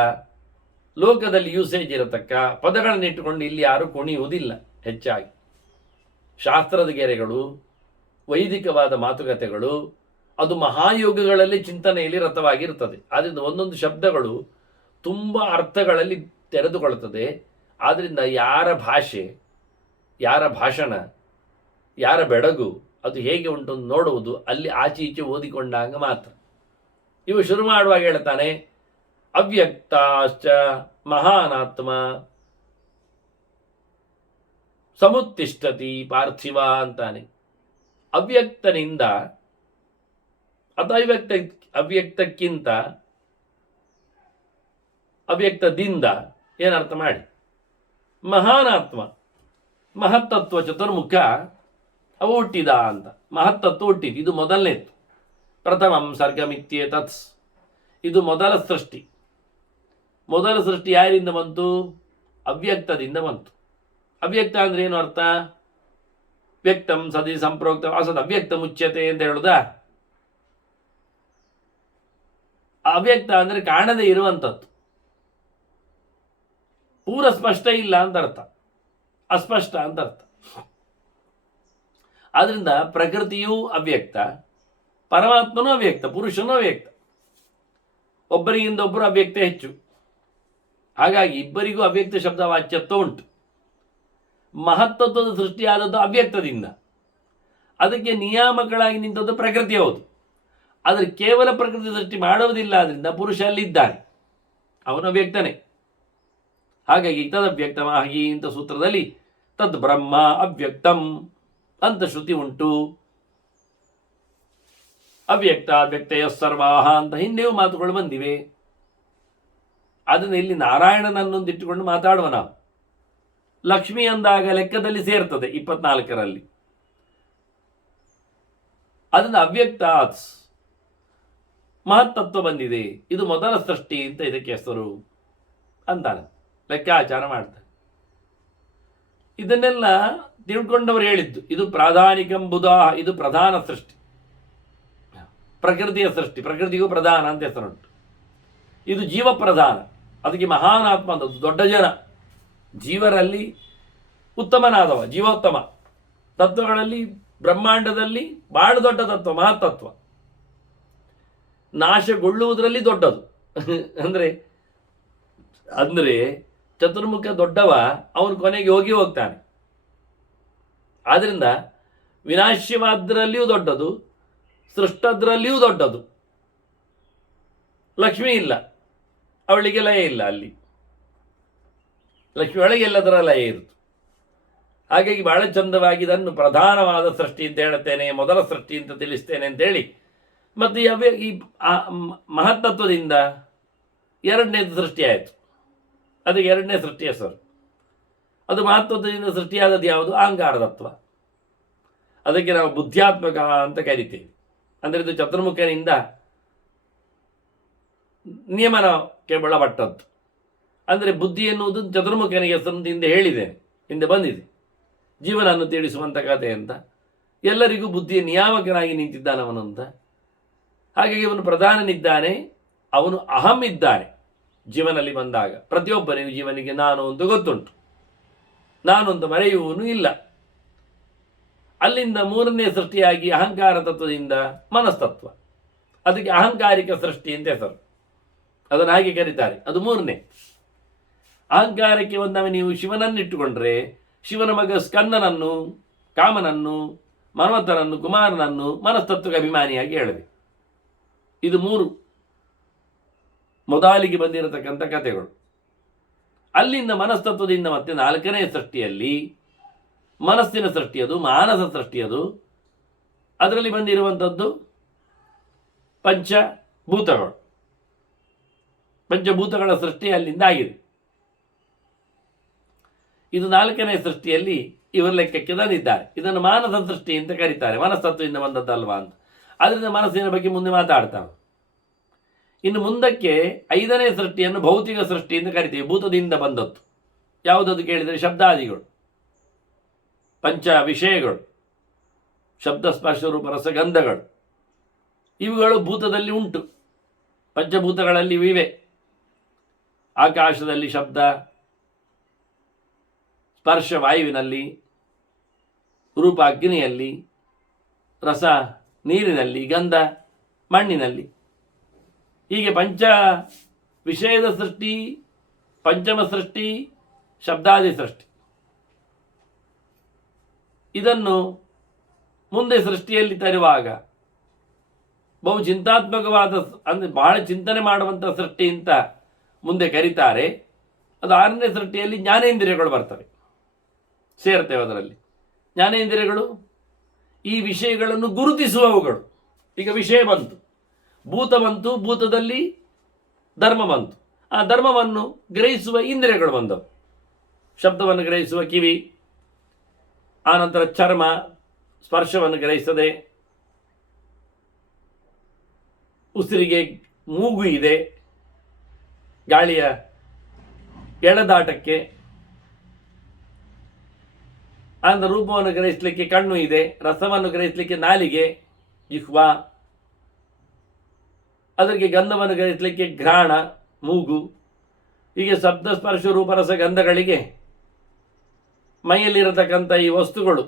ಲೋಕದಲ್ಲಿ ಯೂಸೇಜ್ ಇರತಕ್ಕ ಪದಗಳನ್ನು ಇಟ್ಟುಕೊಂಡು ಇಲ್ಲಿ ಯಾರೂ ಕುಣಿಯುವುದಿಲ್ಲ ಹೆಚ್ಚಾಗಿ. ಶಾಸ್ತ್ರದ ಗೆರೆಗಳು, ವೈದಿಕವಾದ ಮಾತುಕತೆಗಳು, ಅದು ಮಹಾಯೋಗಗಳಲ್ಲಿ ಚಿಂತನೆಯಲ್ಲಿ ರಥವಾಗಿರ್ತದೆ. ಆದ್ದರಿಂದ ಒಂದೊಂದು ಶಬ್ದಗಳು ತುಂಬ ಅರ್ಥಗಳಲ್ಲಿ ತೆರೆದುಕೊಳ್ಳುತ್ತದೆ. ಆದ್ದರಿಂದ ಯಾರ ಭಾಷೆ, ಯಾರ ಭಾಷಣ ಯಾರ ಬೆಡಗು ಅದು ಹೇಗೆ ಉಂಟು ಅಂತ ನೋಡುವುದು ಅಲ್ಲಿ ಆಚೆ ಈಚೆ ಓದಿಕೊಂಡಾಗ ಮಾತ್ರ. ಇವು ಶುರು ಮಾಡುವಾಗ ಹೇಳ್ತಾನೆ ಅವ್ಯಕ್ತಾಶ್ಚ ಮಹಾನಾತ್ಮ ಸಮುತ್ತಿಷ್ಠತಿ ಪಾರ್ಥಿವ ಅಂತಾನೆ. ಅವ್ಯಕ್ತನಿಂದ ಅಥವಾ ಅವ್ಯಕ್ತಕ್ಕಿಂತ ಅವ್ಯಕ್ತದಿಂದ ಏನರ್ಥ ಮಾಡಿ. ಮಹಾನಾತ್ಮ ಮಹತ್ತತ್ವ ಚತುರ್ಮುಖ ಅವು ಹುಟ್ಟಿದ ಅಂತ. ಮಹತ್ತತ್ವ ಹುಟ್ಟಿದ್ದು ಇದು ಮೊದಲನೇದು. ಪ್ರಥಮಂ ಸರ್ಗಮಿತ್ಯೇತತ್ ಇದು ಮೊದಲ ಸೃಷ್ಟಿ. ಮೊದಲ ಸೃಷ್ಟಿ ಯಾರಿಂದ ಬಂತು? ಅವ್ಯಕ್ತದಿಂದ ಬಂತು. ಅವ್ಯಕ್ತ ಅಂದ್ರೆ ಏನು ಅರ್ಥ? ವ್ಯಕ್ತಂ ಸದಿ ಸಂಪ್ರೋಕ್ತ ಅಸದ್ ಅವ್ಯಕ್ತ ಮುಚ್ಯತೆ ಅಂತ ಹೇಳುದಾ? ಅವ್ಯಕ್ತ ಅಂದ್ರೆ ಕಾಣದೇ ಇರುವಂಥದ್ದು, ಪೂರ ಸ್ಪಷ್ಟ ಇಲ್ಲ ಅಂತ ಅರ್ಥ, ಅಸ್ಪಷ್ಟ ಅಂತ ಅರ್ಥ. ಆದ್ರಿಂದ ಪ್ರಕೃತಿಯೂ ಅವ್ಯಕ್ತ, ಪರಮಾತ್ಮನೂ ಅವ್ಯಕ್ತ, ಪುರುಷನೂ ಅವ್ಯಕ್ತ. ಒಬ್ಬರಿಗಿಂತ ಒಬ್ಬರು ಅವ್ಯಕ್ತ ಹೆಚ್ಚು. ಹಾಗಾಗಿ ಇಬ್ಬರಿಗೂ ಅವ್ಯಕ್ತ ಶಬ್ದ ವಾಚ್ಯತ್ವ ಉಂಟು. ಮಹತ್ತತ್ವದ ಸೃಷ್ಟಿಯಾದದ್ದು ಅವ್ಯಕ್ತದಿಂದ, ಅದಕ್ಕೆ ನಿಯಾಮಕಳಾಗಿ ನಿಂತದ್ದು ಪ್ರಕೃತಿ. ಹೌದು, ಆದರೆ ಕೇವಲ ಪ್ರಕೃತಿ ಸೃಷ್ಟಿ ಮಾಡುವುದಿಲ್ಲ. ಆದ್ರಿಂದ ಪುರುಷ ಅಲ್ಲಿದ್ದಾನೆ, ಅವನು ಅವ್ಯಕ್ತನೇ. ಹಾಗಾಗಿ ತದವ್ಯಕ್ತಮಾಹಿ ಅಂತ ಸೂತ್ರದಲ್ಲಿ ತದ್ ಬ್ರಹ್ಮ ಅವ್ಯಕ್ತಂ ಅಂತ ಶ್ರುತಿ ಉಂಟು. ಅವ್ಯಕ್ತ ಅವ್ಯಕ್ತಯ ಸರ್ವಾಹ ಅಂತ ಹಿಂದೆಯೂ ಮಾತುಗಳು ಬಂದಿವೆ. ಅದನ್ನು ಇಲ್ಲಿ ನಾರಾಯಣನನ್ನೊಂದಿಟ್ಟುಕೊಂಡು ಮಾತಾಡುವ ನಾವು. ಲಕ್ಷ್ಮಿ ಅಂದಾಗ ಲೆಕ್ಕದಲ್ಲಿ ಸೇರ್ತದೆ 24ರಲ್ಲಿ. ಅದನ್ನು ಅವ್ಯಕ್ತ ಮಹತ್ತತ್ವ ಬಂದಿದೆ, ಇದು ಮೊದಲ ಸೃಷ್ಟಿ ಅಂತ ಇದಕ್ಕೆ ಹೆಸರು ಅಂತಾನೆ ಲೆಕ್ಕಾಚಾರ ಮಾಡ್ತಾರೆ. ಇದನ್ನೆಲ್ಲ ತಿಳ್ಕೊಂಡವರು ಹೇಳಿದ್ದು. ಇದು ಪ್ರಾಧಾನಿಕಂಬುದ, ಇದು ಪ್ರಧಾನ ಸೃಷ್ಟಿ, ಪ್ರಕೃತಿಯ ಸೃಷ್ಟಿ. ಪ್ರಕೃತಿಗೂ ಪ್ರಧಾನ ಅಂತ ಹೆಸರುಂಟು. ಇದು ಜೀವ ಪ್ರಧಾನ, ಅದಕ್ಕೆ ಮಹಾನಾತ್ಮ ಅಂತ ದೊಡ್ಡ ಜನ. ಜೀವರಲ್ಲಿ ಉತ್ತಮನಾದವ, ಜೀವೋತ್ತಮ. ತತ್ವಗಳಲ್ಲಿ ಬ್ರಹ್ಮಾಂಡದಲ್ಲಿ ಬಹಳ ದೊಡ್ಡ ತತ್ವ ಮಹತ್ತತ್ವ, ನಾಶಗೊಳ್ಳುವುದರಲ್ಲಿ ದೊಡ್ಡದು. ಅಂದ್ರೆ ಅಂದ್ರೆ ಚತುರ್ಮುಖ ದೊಡ್ಡವ, ಅವನು ಕೊನೆಗೆ ಹೋಗಿ ಹೋಗ್ತಾನೆ. ಆದ್ರಿಂದ ವಿನಾಶ್ಯವಾದ್ರಲ್ಲಿಯೂ ದೊಡ್ಡದು, ಸೃಷ್ಟದ್ರಲ್ಲಿಯೂ ದೊಡ್ಡದು. ಲಕ್ಷ್ಮಿ ಇಲ್ಲ, ಅವಳಿಗೆ ಲಯ ಇಲ್ಲ. ಅಲ್ಲಿ ಲಕ್ಷ್ಮಿ ಒಳಗೆ ಎಲ್ಲದರ ಲಯ ಇರುತ್ತು. ಹಾಗಾಗಿ ಬಹಳ ಚಂದವಾಗಿ ಇದನ್ನು ಪ್ರಧಾನವಾದ ಸೃಷ್ಟಿ ಅಂತ ಹೇಳುತ್ತೇನೆ, ಮೊದಲ ಸೃಷ್ಟಿ ಅಂತ ತಿಳಿಸ್ತೇನೆ ಅಂತೇಳಿ. ಮತ್ತು ಈ ಮಹತ್ತತ್ವದಿಂದ ಎರಡನೇದು ಸೃಷ್ಟಿ ಆಯಿತು. ಅದಕ್ಕೆ ಎರಡನೇ ಸೃಷ್ಟಿ ಹೆಸರು. ಅದು ಮಹತ್ವದಿಂದ ಸೃಷ್ಟಿಯಾದದ್ದು ಯಾವುದು? ಅಹಂಕಾರ ತತ್ವ. ಅದಕ್ಕೆ ನಾವು ಬುದ್ಧ್ಯಾತ್ಮಕ ಅಂತ ಕರಿತೇವೆ. ಅಂದರೆ ಇದು ಚತುರ್ಮುಖನಿಂದ ನಿಯಮನಕ್ಕೆ ಒಳಪಟ್ಟದ್ದು. ಅಂದರೆ ಬುದ್ಧಿ ಎನ್ನುವುದು ಚತುರ್ಮುಖನಿಗೆ ಹೆಸರು ಹಿಂದೆ ಹೇಳಿದ್ದೇನೆ, ಹಿಂದೆ ಬಂದಿದೆ. ಜೀವನನ್ನು ತಿಳಿಸುವಂಥ ಕಥೆ ಅಂತ. ಎಲ್ಲರಿಗೂ ಬುದ್ಧಿಯ ನಿಯಾಮಕನಾಗಿ ನಿಂತಿದ್ದಾನವನು ಅಂತ. ಹಾಗಾಗಿ ಅವನು ಪ್ರಧಾನನಿದ್ದಾನೆ, ಅವನು ಅಹಂ ಇದ್ದಾನೆ. ಜೀವನಲ್ಲಿ ಬಂದಾಗ ಪ್ರತಿಯೊಬ್ಬನಿಗೂ ಜೀವನಿಗೆ ನಾನು ಅಂತ ಗೊತ್ತುಂಟು, ನಾನು ಅಂತ ಮರೆಯುವವನು ಇಲ್ಲ. ಅಲ್ಲಿಂದ ಮೂರನೇ ಸೃಷ್ಟಿಯಾಗಿ ಅಹಂಕಾರ ತತ್ವದಿಂದ ಮನಸ್ತತ್ವ. ಅದಕ್ಕೆ ಅಹಂಕಾರಿಕ ಸೃಷ್ಟಿ ಅಂತ ಹೆಸರು, ಅದನ್ನು ಹಾಗೆ ಕರೀತಾರೆ. ಅದು ಮೂರನೇ. ಅಹಂಕಾರಕ್ಕೆ ಒಂದೊಮ್ಮೆ ನೀವು ಶಿವನನ್ನಿಟ್ಟುಕೊಂಡ್ರೆ, ಶಿವನ ಮಗ ಸ್ಕಂದನನ್ನು, ಕಾಮನನ್ನು, ಮನ್ಮಥನನ್ನು, ಕುಮಾರನನ್ನು ಮನಸ್ತತ್ವಕ್ಕೆ ಅಭಿಮಾನಿಯಾಗಿ ಹೇಳಿದೆ. ಇದು ಮೂರು ಮೊದಲಿಗೆ ಬಂದಿರತಕ್ಕಂಥ ಕಥೆಗಳು. ಅಲ್ಲಿಂದ ಮನಸ್ತತ್ವದಿಂದ ಮತ್ತೆ ನಾಲ್ಕನೇ ಸೃಷ್ಟಿಯಲ್ಲಿ ಮನಸ್ಸಿನ ಸೃಷ್ಟಿಯದು, ಮಾನಸ ಸೃಷ್ಟಿಯದು. ಅದರಲ್ಲಿ ಬಂದಿರುವಂಥದ್ದು ಪಂಚಭೂತಗಳು. ಪಂಚಭೂತಗಳ ಸೃಷ್ಟಿ ಅಲ್ಲಿಂದ ಆಗಿದೆ. ಇದು ನಾಲ್ಕನೇ ಸೃಷ್ಟಿಯಲ್ಲಿ ಇವರು ಲೆಕ್ಕಕ್ಕೆ ತಂದಿದ್ದಾರೆ. ಇದನ್ನು ಮಾನಸ ಸೃಷ್ಟಿ ಅಂತ ಕರೀತಾರೆ, ಮನಸ್ತತ್ವದಿಂದ ಬಂದದ್ದಲ್ವಾ ಅಂತ. ಅದರಿಂದ ಮನಸ್ಸಿನ ಬಗ್ಗೆ ಮುಂದೆ ಮಾತಾಡ್ತಾನೆ. ಇನ್ನು ಮುಂದಕ್ಕೆ ಐದನೇ ಸೃಷ್ಟಿಯನ್ನು ಭೌತಿಕ ಸೃಷ್ಟಿ ಅಂತ ಕರಿತೀವಿ. ಭೂತದಿಂದ ಬಂದದ್ದು ಯಾವುದದು ಕೇಳಿದರೆ ಶಬ್ದಾದಿಗಳು, ಪಂಚ ವಿಷಯಗಳು, ಶಬ್ದ ಸ್ಪರ್ಶ ರೂಪ ರಸಗಂಧಗಳು. ಇವುಗಳು ಭೂತದಲ್ಲಿ ಉಂಟು. ಪಂಚಭೂತಗಳಲ್ಲಿ ಇವೆ. ಆಕಾಶದಲ್ಲಿ ಶಬ್ದ, ಸ್ಪರ್ಶ ವಾಯುವಿನಲ್ಲಿ, ರೂಪ ಅಗ್ನಿಯಲ್ಲಿ, ರಸ ನೀರಿನಲ್ಲಿ, ಗಂಧ ಮಣ್ಣಿನಲ್ಲಿ. ಹೀಗೆ ಪಂಚ ವಿಷಯದ ಸೃಷ್ಟಿ, ಪಂಚಮ ಸೃಷ್ಟಿ, ಶಬ್ದಾದಿ ಸೃಷ್ಟಿ. ಇದನ್ನು ಮುಂದೆ ಸೃಷ್ಟಿಯಲ್ಲಿ ತರುವಾಗ ಬಹು ಚಿಂತಾತ್ಮಕವಾದ ಅಂದರೆ ಬಹಳ ಚಿಂತನೆ ಮಾಡುವಂಥ ಸೃಷ್ಟಿ ಅಂತ ಮುಂದೆ ಕರೀತಾರೆ. ಅದು 6ನೇ ಸೃಷ್ಟಿಯಲ್ಲಿ ಜ್ಞಾನೇಂದ್ರಿಯಗಳು ಬರ್ತವೆ, ಸೇರ್ತೇವೆ ಅದರಲ್ಲಿ. ಜ್ಞಾನೇಂದ್ರಿಯಗಳು ಈ ವಿಷಯಗಳನ್ನು ಗುರುತಿಸುವವುಗಳು. ಈಗ ವಿಷಯ ಬಂತು, ಭೂತ ಬಂತು, ಭೂತದಲ್ಲಿ ಧರ್ಮ ಬಂತು, ಆ ಧರ್ಮವನ್ನು ಗ್ರಹಿಸುವ ಇಂದ್ರಿಯಗಳು ಬಂದವು. ಶಬ್ದವನ್ನು ಗ್ರಹಿಸುವ ಕಿವಿ, ಆನಂತರ ಚರ್ಮ ಸ್ಪರ್ಶವನ್ನು ಗ್ರಹಿಸದೆ, ಉಸಿರಿಗೆ ಮೂಗು ಇದೆ, ಗಾಳಿಯ ಎಳೆದಾಟಕ್ಕೆ, ಆನಂತರ ರೂಪವನ್ನು ಗ್ರಹಿಸಲಿಕ್ಕೆ ಕಣ್ಣು ಇದೆ, ರಸವನ್ನು ಗ್ರಹಿಸಲಿಕ್ಕೆ ನಾಲಿಗೆ ಜಿಹ್ವಾ, ಅದಕ್ಕೆ ಗಂಧವನ್ನು ಗ್ರಹಿಸಲಿಕ್ಕೆ ಘ್ರಾಣ ಮೂಗು. ಹೀಗೆ ಶಬ್ದ ಸ್ಪರ್ಶ ರೂಪರಸ ಗಂಧಗಳಿಗೆ ಮೈಯಲ್ಲಿರತಕ್ಕಂಥ ಈ ವಸ್ತುಗಳು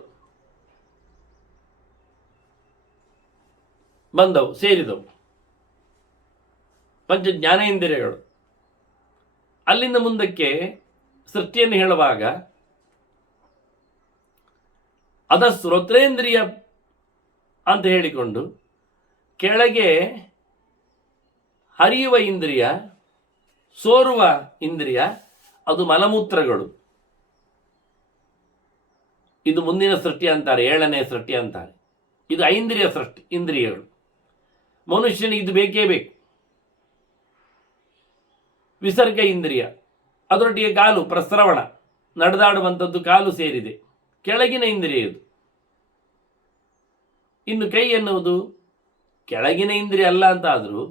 ಬಂದವು, ಸೇರಿದವು, ಪಂಚ ಜ್ಞಾನೇಂದ್ರಿಯಗಳು. ಅಲ್ಲಿಂದ ಮುಂದಕ್ಕೆ ಸೃಷ್ಟಿಯನ್ನು ಹೇಳುವಾಗ ಅದ ಶ್ರೋತ್ರೇಂದ್ರಿಯ ಅಂತ ಹೇಳಿಕೊಂಡು ಕೆಳಗೆ ಹರಿಯುವ ಇಂದ್ರಿಯ, ಸೋರುವ ಇಂದ್ರಿಯ, ಅದು ಮಲಮೂತ್ರಗಳು. ಇದು ಮುಂದಿನ ಸೃಷ್ಟಿ ಅಂತಾರೆ, 7ನೇ ಸೃಷ್ಟಿ ಅಂತಾರೆ. ಇದು ಐಂದ್ರಿಯ ಸೃಷ್ಟಿ, ಇಂದ್ರಿಯಗಳು. ಮನುಷ್ಯನಿಗೆ ಇದು ಬೇಕೇ ಬೇಕು. ವಿಸರ್ಗ ಇಂದ್ರಿಯ, ಅದರೊಟ್ಟಿಗೆ ಕಾಲು ಪ್ರಸ್ರವಣ, ನಡೆದಾಡುವಂಥದ್ದು ಕಾಲು ಸೇರಿದೆ, ಕೆಳಗಿನ ಇಂದ್ರಿಯ ಇದು. ಇನ್ನು ಕೈ ಎನ್ನುವುದು ಕೆಳಗಿನ ಇಂದ್ರಿಯ ಅಲ್ಲ ಅಂತ ಆದರೂ,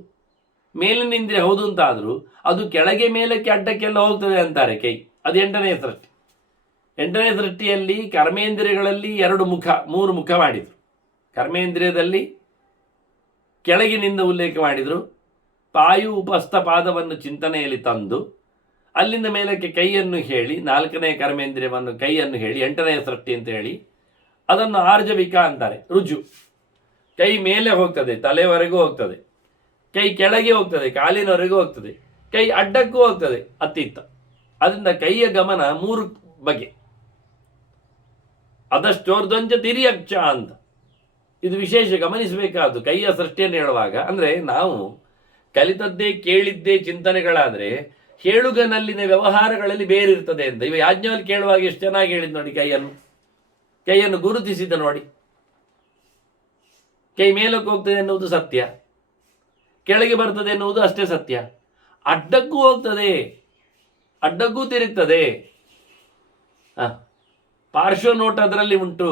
ಮೇಲಿನ ಇಂದ್ರಿಯ ಹೌದು ಅಂತ ಆದರೂ, ಅದು ಕೆಳಗೆ ಮೇಲಕ್ಕೆ ಅಡ್ಡಕ್ಕೆಲ್ಲ ಹೋಗ್ತದೆ ಅಂತಾರೆ ಕೈ. ಅದು 8ನೇ ಸೃಷ್ಟಿ. 8ನೇ ಸೃಷ್ಟಿಯಲ್ಲಿ ಕರ್ಮೇಂದ್ರಿಯಗಳಲ್ಲಿ 2 ಮುಖ 3 ಮುಖ ಮಾಡಿದರು. ಕರ್ಮೇಂದ್ರಿಯದಲ್ಲಿ ಕೆಳಗಿನಿಂದ ಉಲ್ಲೇಖ ಮಾಡಿದರು. ಪಾಯು ಉಪಸ್ಥ ಪಾದವನ್ನು ಚಿಂತನೆಯಲ್ಲಿ ತಂದು ಅಲ್ಲಿಂದ ಮೇಲಕ್ಕೆ ಕೈಯನ್ನು ಹೇಳಿ, 4ನೇ ಕರ್ಮೇಂದ್ರಿಯವನ್ನು ಕೈಯನ್ನು ಹೇಳಿ 8ನೇ ಸೃಷ್ಟಿ ಅಂತ ಹೇಳಿ ಅದನ್ನು ಆರ್ಜವಿಕ ಅಂತಾರೆ. ರುಜು, ಕೈ ಮೇಲೆ ಹೋಗ್ತದೆ, ತಲೆವರೆಗೂ ಹೋಗ್ತದೆ, ಕೈ ಕೆಳಗೆ ಹೋಗ್ತದೆ, ಕಾಲಿನವರೆಗೂ ಹೋಗ್ತದೆ, ಕೈ ಅಡ್ಡಕ್ಕೂ ಹೋಗ್ತದೆ, ಅತ್ತಿತ್ತ. ಅದರಿಂದ ಕೈಯ ಗಮನ 3 ಬಗೆ. ಅದಷ್ಟೋರ್ಧ್ವಂಚ ತಿರಿಯಕ್ಷ ಅಂತ. ಇದು ವಿಶೇಷ ಗಮನಿಸಬೇಕಾದ್ದು ಕೈಯ ಸೃಷ್ಟಿಯನ್ನು ಹೇಳುವಾಗ. ಅಂದರೆ ನಾವು ಕಲಿತದ್ದೇ ಕೇಳಿದ್ದೇ ಚಿಂತನೆಗಳಾದರೆ ಹೇಳುಗನಲ್ಲಿನ ವ್ಯವಹಾರಗಳಲ್ಲಿ ಬೇರಿರ್ತದೆ ಅಂತ. ಇವ ಯಾಜ್ಞವಲ್ಲಿ ಕೇಳುವಾಗ ಎಷ್ಟು ಚೆನ್ನಾಗಿ ಹೇಳಿದ್ ನೋಡಿ. ಕೈಯನ್ನು ಗುರುತಿಸಿದ ನೋಡಿ. ಕೈ ಮೇಲಕ್ಕೆ ಹೋಗ್ತದೆ ಎನ್ನುವುದು ಸತ್ಯ, ಕೆಳಗೆ ಬರ್ತದೆ ಎನ್ನುವುದು ಅಷ್ಟೇ ಸತ್ಯ. ಅಡ್ಡಕ್ಕೂ ಹೋಗ್ತದೆ, ಅಡ್ಡಕ್ಕೂ ತಿರುಗ್ತದೆ. ಪಾರ್ಶ್ವ ನೋಟ ಅದರಲ್ಲಿ ಉಂಟು.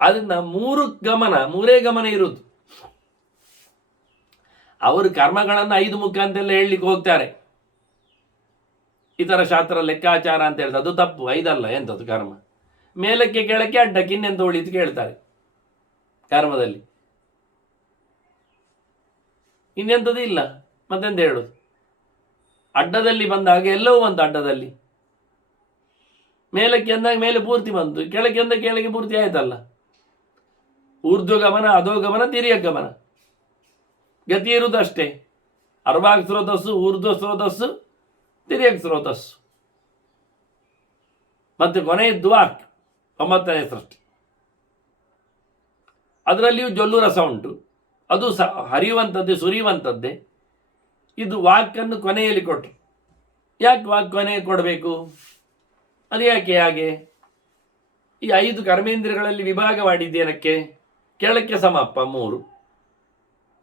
ಅದನ್ನ 3 ಗಮನ ಇರುವುದು. ಅವರು ಕರ್ಮಗಳನ್ನು 5 ಮುಖ ಅಂತೆಲ್ಲ ಹೇಳಲಿಕ್ಕೆ ಹೋಗ್ತಾರೆ. ಇತರ ಶಾಸ್ತ್ರ ಲೆಕ್ಕಾಚಾರ ಅಂತ ಹೇಳ್ತಾರೆ, ಅದು ತಪ್ಪು. 5 ಅಲ್ಲ, ಎಂಥದ್ದು ಕರ್ಮ. ಮೇಲಕ್ಕೆ ಕೆಳಕ್ಕೆ ಅಡ್ಡಕ್ಕೆ ಇನ್ನೆಂತ ಉಳಿತು ಕೇಳ್ತಾರೆ ಕರ್ಮದಲ್ಲಿ. ಇನ್ನೆಂಥದ್ದು ಇಲ್ಲ, ಮತ್ತೆಂತ ಹೇಳುದು? ಅಡ್ಡದಲ್ಲಿ ಬಂದಾಗ ಎಲ್ಲವೂ ಬಂತು. ಅಡ್ಡದಲ್ಲಿ ಮೇಲಕ್ಕೆ ಅಂದಾಗ ಮೇಲೆ ಪೂರ್ತಿ ಬಂತು, ಕೆಳಕ್ಕೆ ಅಂದಾಗ ಕೆಳಗೆ ಪೂರ್ತಿ ಆಯ್ತಲ್ಲ. ಊರ್ಧ್ವಗಮನ, ಅಧೋಗಮನ, ತಿರಿಯ ಗಮನ ಗತಿ ಇರುವುದು ಅಷ್ಟೇ. ಅರ್ವಾಗ್ ಸ್ರೋತಸ್ಸು, ಊರ್ಧ್ವ ಸ್ರೋತಸ್ಸು, ತಿರಿಯಕ್ ಸ್ರೋತಸ್ಸು. ಮತ್ತೆ ಕೊನೆಯದ್ದು ವಾಕ್, 9ನೇ ಸೃಷ್ಟಿ. ಅದರಲ್ಲಿಯೂ ಜೊಲ್ಲು ರಸ ಉಂಟು, ಅದು ಹರಿಯುವಂಥದ್ದೇ, ಸುರಿಯುವಂಥದ್ದೇ. ಇದು ವಾಕನ್ನು ಕೊನೆಯಲ್ಲಿ ಕೊಟ್ಟರು. ಯಾಕೆ ವಾಕ್ ಕೊನೆಗೆ ಕೊಡಬೇಕು? ಅದು ಯಾಕೆ ಹಾಗೆ? ಈ 5 ಕರ್ಮೇಂದ್ರಿಯಗಳಲ್ಲಿ ವಿಭಾಗ ಮಾಡಿದ್ದೇನಕ್ಕೆ? ಕೆಳಕ್ಕೆ ಸಮಪ್ಪ 3,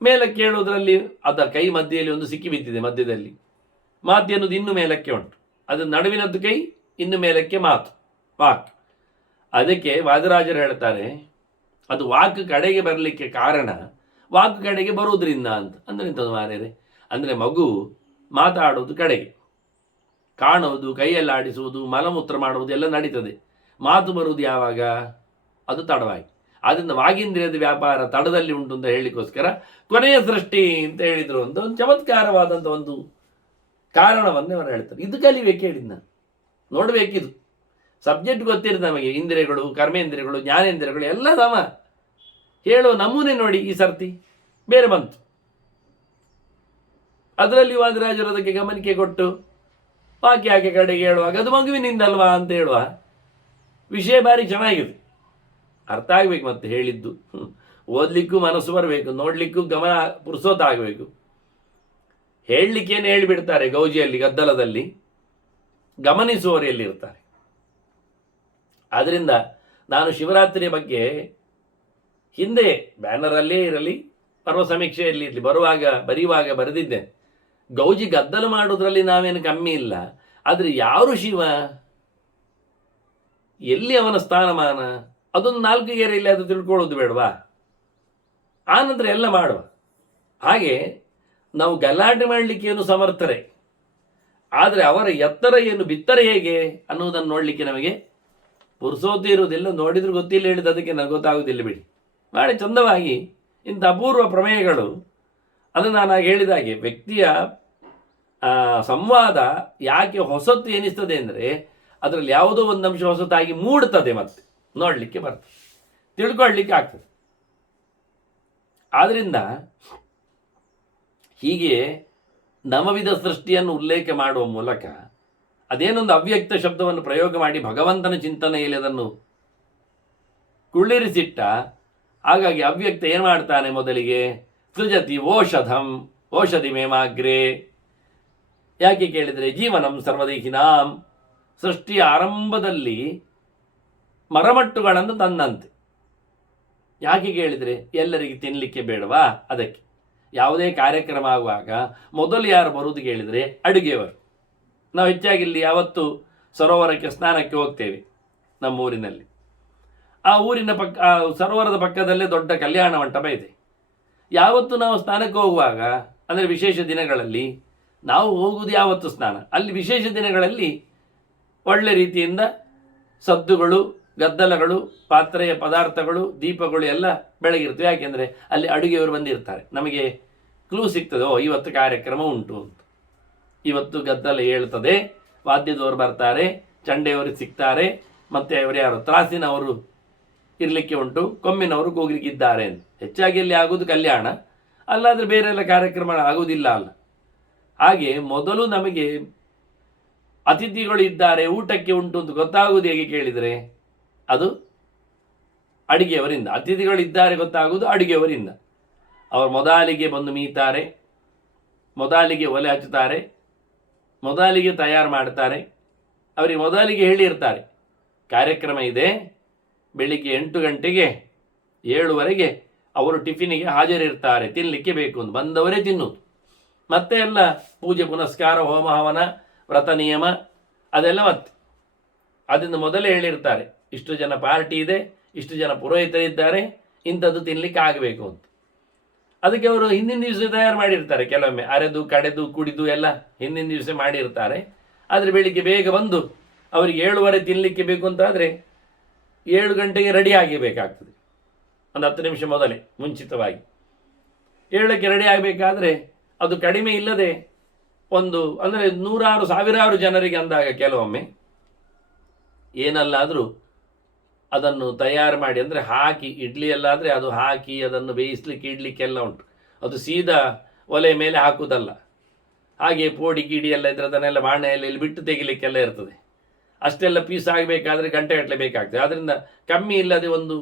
ಮೇಲಕ್ಕೆ ಹೇಳುವುದರಲ್ಲಿ ಅದ ಕೈ ಮಧ್ಯೆಯಲ್ಲಿ ಒಂದು ಸಿಕ್ಕಿ ಬಿದ್ದಿದೆ. ಮಧ್ಯದಲ್ಲಿ ಮಾತು ಎನ್ನುವುದು ಇನ್ನು ಮೇಲಕ್ಕೆ ಉಂಟು. ಅದು ನಡುವಿನದ್ದು ಕೈ, ಇನ್ನು ಮೇಲಕ್ಕೆ ಮಾತು, ವಾಕ್. ಅದಕ್ಕೆ ವಾದರಾಜರು ಹೇಳ್ತಾರೆ, ಅದು ವಾಕ್ ಕಡೆಗೆ ಬರಲಿಕ್ಕೆ ಕಾರಣ ವಾಕ್ ಕಡೆಗೆ ಬರುವುದರಿಂದ ಅಂತ. ಅಂದರೆ ಎಂಥದ್ದು ಮಾರ್ಯಾರೆ? ಅಂದರೆ ಮಗು ಮಾತಾಡೋದು ಕಡೆಗೆ, ಕಾಣುವುದು, ಕೈಯಲ್ಲಿ ಆಡಿಸುವುದು, ಮಲಮೂತ್ರ ಮಾಡುವುದು ಎಲ್ಲ ನಡೀತದೆ. ಮಾತು ಬರುವುದು ಯಾವಾಗ? ಅದು ತಡವಾಗಿ. ಆದ್ದರಿಂದ ವಾಗಿಂದ್ರಿಯದ ವ್ಯಾಪಾರ ತಡದಲ್ಲಿ ಉಂಟು ಅಂತ ಹೇಳಲಿಕ್ಕೋಸ್ಕರ ಕೊನೆಯ ಸೃಷ್ಟಿ ಅಂತ ಹೇಳಿದರು ಅಂತ ಒಂದು ಚಮತ್ಕಾರವಾದಂಥ ಒಂದು ಕಾರಣವನ್ನೇ ಅವರು ಹೇಳ್ತಾರೆ. ಇದು ಕಲಿಬೇಕು, ಹೇಳಿದ್ದು ನಾನು ನೋಡಬೇಕಿದು. ಸಬ್ಜೆಕ್ಟ್ ಗೊತ್ತಿರುತ್ತೆ ನಮಗೆ. ಇಂದ್ರಿಯಗಳು, ಕರ್ಮೇಂದ್ರಿಯಗಳು, ಜ್ಞಾನೇಂದ್ರಿಯಗಳು ಎಲ್ಲ ಸಮ ಹೇಳುವ ನಮೂನೆ ನೋಡಿ. ಈ ಸರ್ತಿ ಬೇರೆ ಬಂತು. ಅದರಲ್ಲಿ ವಾದರಾಜರು ಅದಕ್ಕೆ ಗಮನಿಕೆ ಕೊಟ್ಟು ವಾಕ್ಯ ಹಾಗೆ ಕಡೆಗೆ ಹೇಳುವಾಗ ಅದು ಮಗುವಿನಿಂದಲ್ವಾ ಅಂತ ಹೇಳುವ ವಿಷಯ ಭಾರಿ ಚೆನ್ನಾಗಿದೆ. ಅರ್ಥ ಆಗ್ಬೇಕು ಮತ್ತೆ ಹೇಳಿದ್ದು. ಓದಲಿಕ್ಕೂ ಮನಸ್ಸು ಬರಬೇಕು, ನೋಡಲಿಕ್ಕೂ ಗಮನ ಪುರುಸೋತಾಗಬೇಕು. ಹೇಳಲಿಕ್ಕೇನು ಹೇಳಿಬಿಡ್ತಾರೆ ಗೌಜಿಯಲ್ಲಿ, ಗದ್ದಲದಲ್ಲಿ, ಗಮನಿಸುವವರು ಎಲ್ಲಿರ್ತಾರೆ. ಆದ್ದರಿಂದ ನಾನು ಶಿವರಾತ್ರಿಯ ಬಗ್ಗೆ ಹಿಂದೆ ಬ್ಯಾನರಲ್ಲೇ ಇರಲಿ, ಪರ್ವ ಸಮೀಕ್ಷೆಯಲ್ಲಿ ಇರಲಿ, ಬರೆಯುವಾಗ ಬರೆದಿದ್ದೇನೆ. ಗೌಜಿ ಗದ್ದಲ ಮಾಡೋದ್ರಲ್ಲಿ ನಾವೇನು ಕಮ್ಮಿ ಇಲ್ಲ, ಆದರೆ ಯಾರು ಶಿವ, ಎಲ್ಲಿ ಅವನ ಸ್ಥಾನಮಾನ, ಅದೊಂದು 4 ಗೆರೆಯಲ್ಲಿ ಅದು ತಿಳ್ಕೊಳ್ಳೋದು ಬೇಡವಾ? ಆನಂತರ ಎಲ್ಲ ಮಾಡುವ. ಹಾಗೆ ನಾವು ಗಲಾಟೆ ಮಾಡಲಿಕ್ಕೆ ಏನು ಸಮರ್ಥರೇ, ಆದರೆ ಅವರ ಎತ್ತರ ಏನು, ಬಿತ್ತರ ಹೇಗೆ ಅನ್ನೋದನ್ನು ನೋಡಲಿಕ್ಕೆ ನಮಗೆ ಪುರುಸೋತಿ ಇರುವುದಿಲ್ಲ. ನೋಡಿದ್ರು ಗೊತ್ತಿಲ್ಲ, ಹೇಳಿದ ಅದಕ್ಕೆ ನನಗೆ ಗೊತ್ತಾಗುವುದಿಲ್ಲ ಬಿಡಿ. ಮಾಡಿ ಚಂದವಾಗಿ ಇಂಥ ಅಪೂರ್ವ ಪ್ರಮೇಯಗಳು, ಅದು ನಾನು ಆಗ ಹೇಳಿದ ಹಾಗೆ ವ್ಯಕ್ತಿಯ ಸಂವಾದ ಯಾಕೆ ಹೊಸತು ಎನಿಸ್ತದೆ ಅಂದರೆ, ಅದರಲ್ಲಿ ಯಾವುದೋ ಒಂದು ಅಂಶ ಹೊಸತಾಗಿ ಮೂಡ್ತದೆ, ಮತ್ತೆ ನೋಡಲಿಕ್ಕೆ ಬರ್ತದೆ, ತಿಳ್ಕೊಳ್ಳಿಕ್ಕೆ ಆಗ್ತದೆ. ಆದ್ದರಿಂದ ಹೀಗೆ ನವವಿಧ ಸೃಷ್ಟಿಯನ್ನು ಉಲ್ಲೇಖ ಮಾಡುವ ಮೂಲಕ ಅದೇನೊಂದು ಅವ್ಯಕ್ತ ಶಬ್ದವನ್ನು ಪ್ರಯೋಗ ಮಾಡಿ ಭಗವಂತನ ಚಿಂತನೆಯಲ್ಲಿ ಅದನ್ನು ಕುಳ್ಳಿರಿಸಿಟ್ಟ. ಹಾಗಾಗಿ ಅವ್ಯಕ್ತ ಏನು ಮಾಡ್ತಾನೆ, ಮೊದಲಿಗೆ ಸೃಜತಿ ಓಷಧಿ ಮೇಮಾಗ್ರೆ. ಯಾಕೆ ಕೇಳಿದರೆ, ಜೀವನಂ ಸರ್ವದೇಹಿನಾಂ, ಸೃಷ್ಟಿಯ ಆರಂಭದಲ್ಲಿ ಮರಮಟ್ಟುಗಳನ್ನು ತಂದಂತೆ. ಯಾಕೆ ಕೇಳಿದರೆ, ಎಲ್ಲರಿಗೆ ತಿನ್ನಲಿಕ್ಕೆ ಬೇಡವಾ? ಅದಕ್ಕೆ ಯಾವುದೇ ಕಾರ್ಯಕ್ರಮ ಆಗುವಾಗ ಮೊದಲು ಯಾರು ಬರುವುದು ಕೇಳಿದರೆ ಅಡುಗೆಯವರು. ನಾವು ಹೆಚ್ಚಾಗಿ ಇಲ್ಲಿ ಯಾವತ್ತು ಸರೋವರಕ್ಕೆ ಸ್ನಾನಕ್ಕೆ ಹೋಗ್ತೇವೆ ನಮ್ಮ ಊರಿನಲ್ಲಿ. ಆ ಊರಿನ ಸರೋವರದ ಪಕ್ಕದಲ್ಲೇ ದೊಡ್ಡ ಕಲ್ಯಾಣ ಮಂಟಪ ಇದೆ. ಯಾವತ್ತು ನಾವು ಸ್ನಾನಕ್ಕೆ ಹೋಗುವಾಗ, ಅಂದರೆ ವಿಶೇಷ ದಿನಗಳಲ್ಲಿ ನಾವು ಹೋಗುವುದು ಯಾವತ್ತು ಸ್ನಾನ, ಅಲ್ಲಿ ವಿಶೇಷ ದಿನಗಳಲ್ಲಿ ಒಳ್ಳೆ ರೀತಿಯಿಂದ ಸದ್ದುಗಳು, ಗದ್ದಲಗಳು, ಪಾತ್ರೆಯ ಪದಾರ್ಥಗಳು, ದೀಪಗಳು ಎಲ್ಲ ಬೆಳಗಿರ್ತವೆ. ಯಾಕೆಂದರೆ ಅಲ್ಲಿ ಅಡುಗೆಯವರು ಬಂದಿರ್ತಾರೆ. ನಮಗೆ ಕ್ಲೂ ಸಿಗ್ತದೆ, ಇವತ್ತು ಕಾರ್ಯಕ್ರಮ ಉಂಟು ಅಂತ. ಇವತ್ತು ಗದ್ದಲ ಹೇಳ್ತದೆ, ವಾದ್ಯದವರು ಬರ್ತಾರೆ, ಚಂಡೆಯವರು ಸಿಗ್ತಾರೆ, ಮತ್ತು ಅವರು ಯಾರು ತ್ರಾಸಿನವರು ಇರಲಿಕ್ಕೆ ಉಂಟು, ಕೊಮ್ಮಿನವರು ಕೂಗ್ಲಿಕ್ಕಿದ್ದಾರೆ ಅಂತ. ಹೆಚ್ಚಾಗಿ ಅಲ್ಲಿ ಆಗೋದು ಕಲ್ಯಾಣ, ಅಲ್ಲಾದರೆ ಬೇರೆ ಎಲ್ಲ ಕಾರ್ಯಕ್ರಮ ಆಗುವುದಿಲ್ಲ ಅಲ್ಲ. ಹಾಗೆ ಮೊದಲು ನಮಗೆ ಅತಿಥಿಗಳು ಇದ್ದಾರೆ, ಊಟಕ್ಕೆ ಉಂಟು ಅಂತ ಗೊತ್ತಾಗುವುದು ಹೇಗೆ ಕೇಳಿದರೆ, ಅದು ಅಡುಗೆಯವರಿಂದ. ಅತಿಥಿಗಳಿದ್ದಾರೆ ಗೊತ್ತಾಗುವುದು ಅಡುಗೆಯವರಿಂದ. ಅವರು ಮೊದಲಿಗೆ ಬಂದು ಮೀತಾರೆ, ಮೊದಲಿಗೆ ಒಲೆ ಹಚ್ಚುತ್ತಾರೆ, ಮೊದಲಿಗೆ ತಯಾರು ಮಾಡ್ತಾರೆ. ಅವರಿಗೆ ಮೊದಲಿಗೆ ಹೇಳಿರ್ತಾರೆ, ಕಾರ್ಯಕ್ರಮ ಇದೆ, ಬೆಳಿಗ್ಗೆ 8 ಗಂಟೆಗೆ 7ವರೆಗೆ ಅವರು ಟಿಫಿನಿಗೆ ಹಾಜರಿರ್ತಾರೆ, ತಿನ್ನಲಿಕ್ಕೆ ಬೇಕು ಅಂತ. ಬಂದವರೇ ತಿನ್ನುವುದು. ಮತ್ತೆ ಎಲ್ಲ ಪೂಜೆ ಪುನಸ್ಕಾರ, ಹೋಮ ಹವನ, ವ್ರತ ನಿಯಮ ಅದೆಲ್ಲ ಮತ್ತೆ ಅದರಿಂದ ಮೊದಲೇ ಹೇಳಿರ್ತಾರೆ, ಇಷ್ಟು ಜನ ಪಾರ್ಟಿ ಇದೆ, ಇಷ್ಟು ಜನ ಪುರೋಹಿತರಿದ್ದಾರೆ, ಇಂಥದ್ದು ತಿನ್ನಲಿಕ್ಕೆ ಆಗಬೇಕು ಅಂತ. ಅದಕ್ಕೆ ಅವರು ಹಿಂದಿನ ದಿವಸ ತಯಾರು ಮಾಡಿರ್ತಾರೆ. ಕೆಲವೊಮ್ಮೆ ಅರೆದು ಕಡೆದು ಕುಡಿದು ಎಲ್ಲ ಹಿಂದಿನ ದಿವಸ ಮಾಡಿರ್ತಾರೆ. ಆದರೆ ಬೆಳಿಗ್ಗೆ ಬೇಗ ಬಂದು ಅವರಿಗೆ 7ವರೆ ತಿನ್ನಲಿಕ್ಕೆ ಬೇಕು ಅಂತಾದರೆ 7 ಗಂಟೆಗೆ ರೆಡಿ ಆಗಿಬೇಕಾಗ್ತದೆ. ಒಂದು 10 ನಿಮಿಷ ಮೊದಲೇ ಮುಂಚಿತವಾಗಿ 7ಕ್ಕೆ ರೆಡಿ ಆಗಬೇಕಾದ್ರೆ ಅದು ಕಡಿಮೆ ಇಲ್ಲದೆ ಒಂದು, ಅಂದರೆ 100,000 ಜನರಿಗೆ ಅಂದಾಗ ಕೆಲವೊಮ್ಮೆ ಏನಲ್ಲಾದರೂ ಅದನ್ನು ತಯಾರು ಮಾಡಿ, ಅಂದರೆ ಹಾಕಿ, ಇಡ್ಲಿ ಎಲ್ಲಾದರೆ ಅದು ಹಾಕಿ ಅದನ್ನು ಬೇಯಿಸ್ಲಿಕ್ಕೆ ಇಡ್ಲಿಕ್ಕೆಲ್ಲ ಉಂಟು. ಅದು ಸೀದಾ ಒಲೆ ಮೇಲೆ ಹಾಕುವುದಲ್ಲ. ಹಾಗೆ ಪೋಡಿ ಗಿಡಿ ಎಲ್ಲ ಇದ್ರೆ ಅದನ್ನೆಲ್ಲ ಬಾಣೆಯಲ್ಲಿ ಬಿಟ್ಟು ತೆಗಿಲಿಕ್ಕೆಲ್ಲ ಇರ್ತದೆ. ಅಷ್ಟೆಲ್ಲ ಪೀಸ್ ಆಗಬೇಕಾದ್ರೆ ಗಂಟೆಗಟ್ಟಲೆ ಬೇಕಾಗ್ತದೆ. ಆದ್ದರಿಂದ ಕಮ್ಮಿ ಇಲ್ಲದೆ ಒಂದು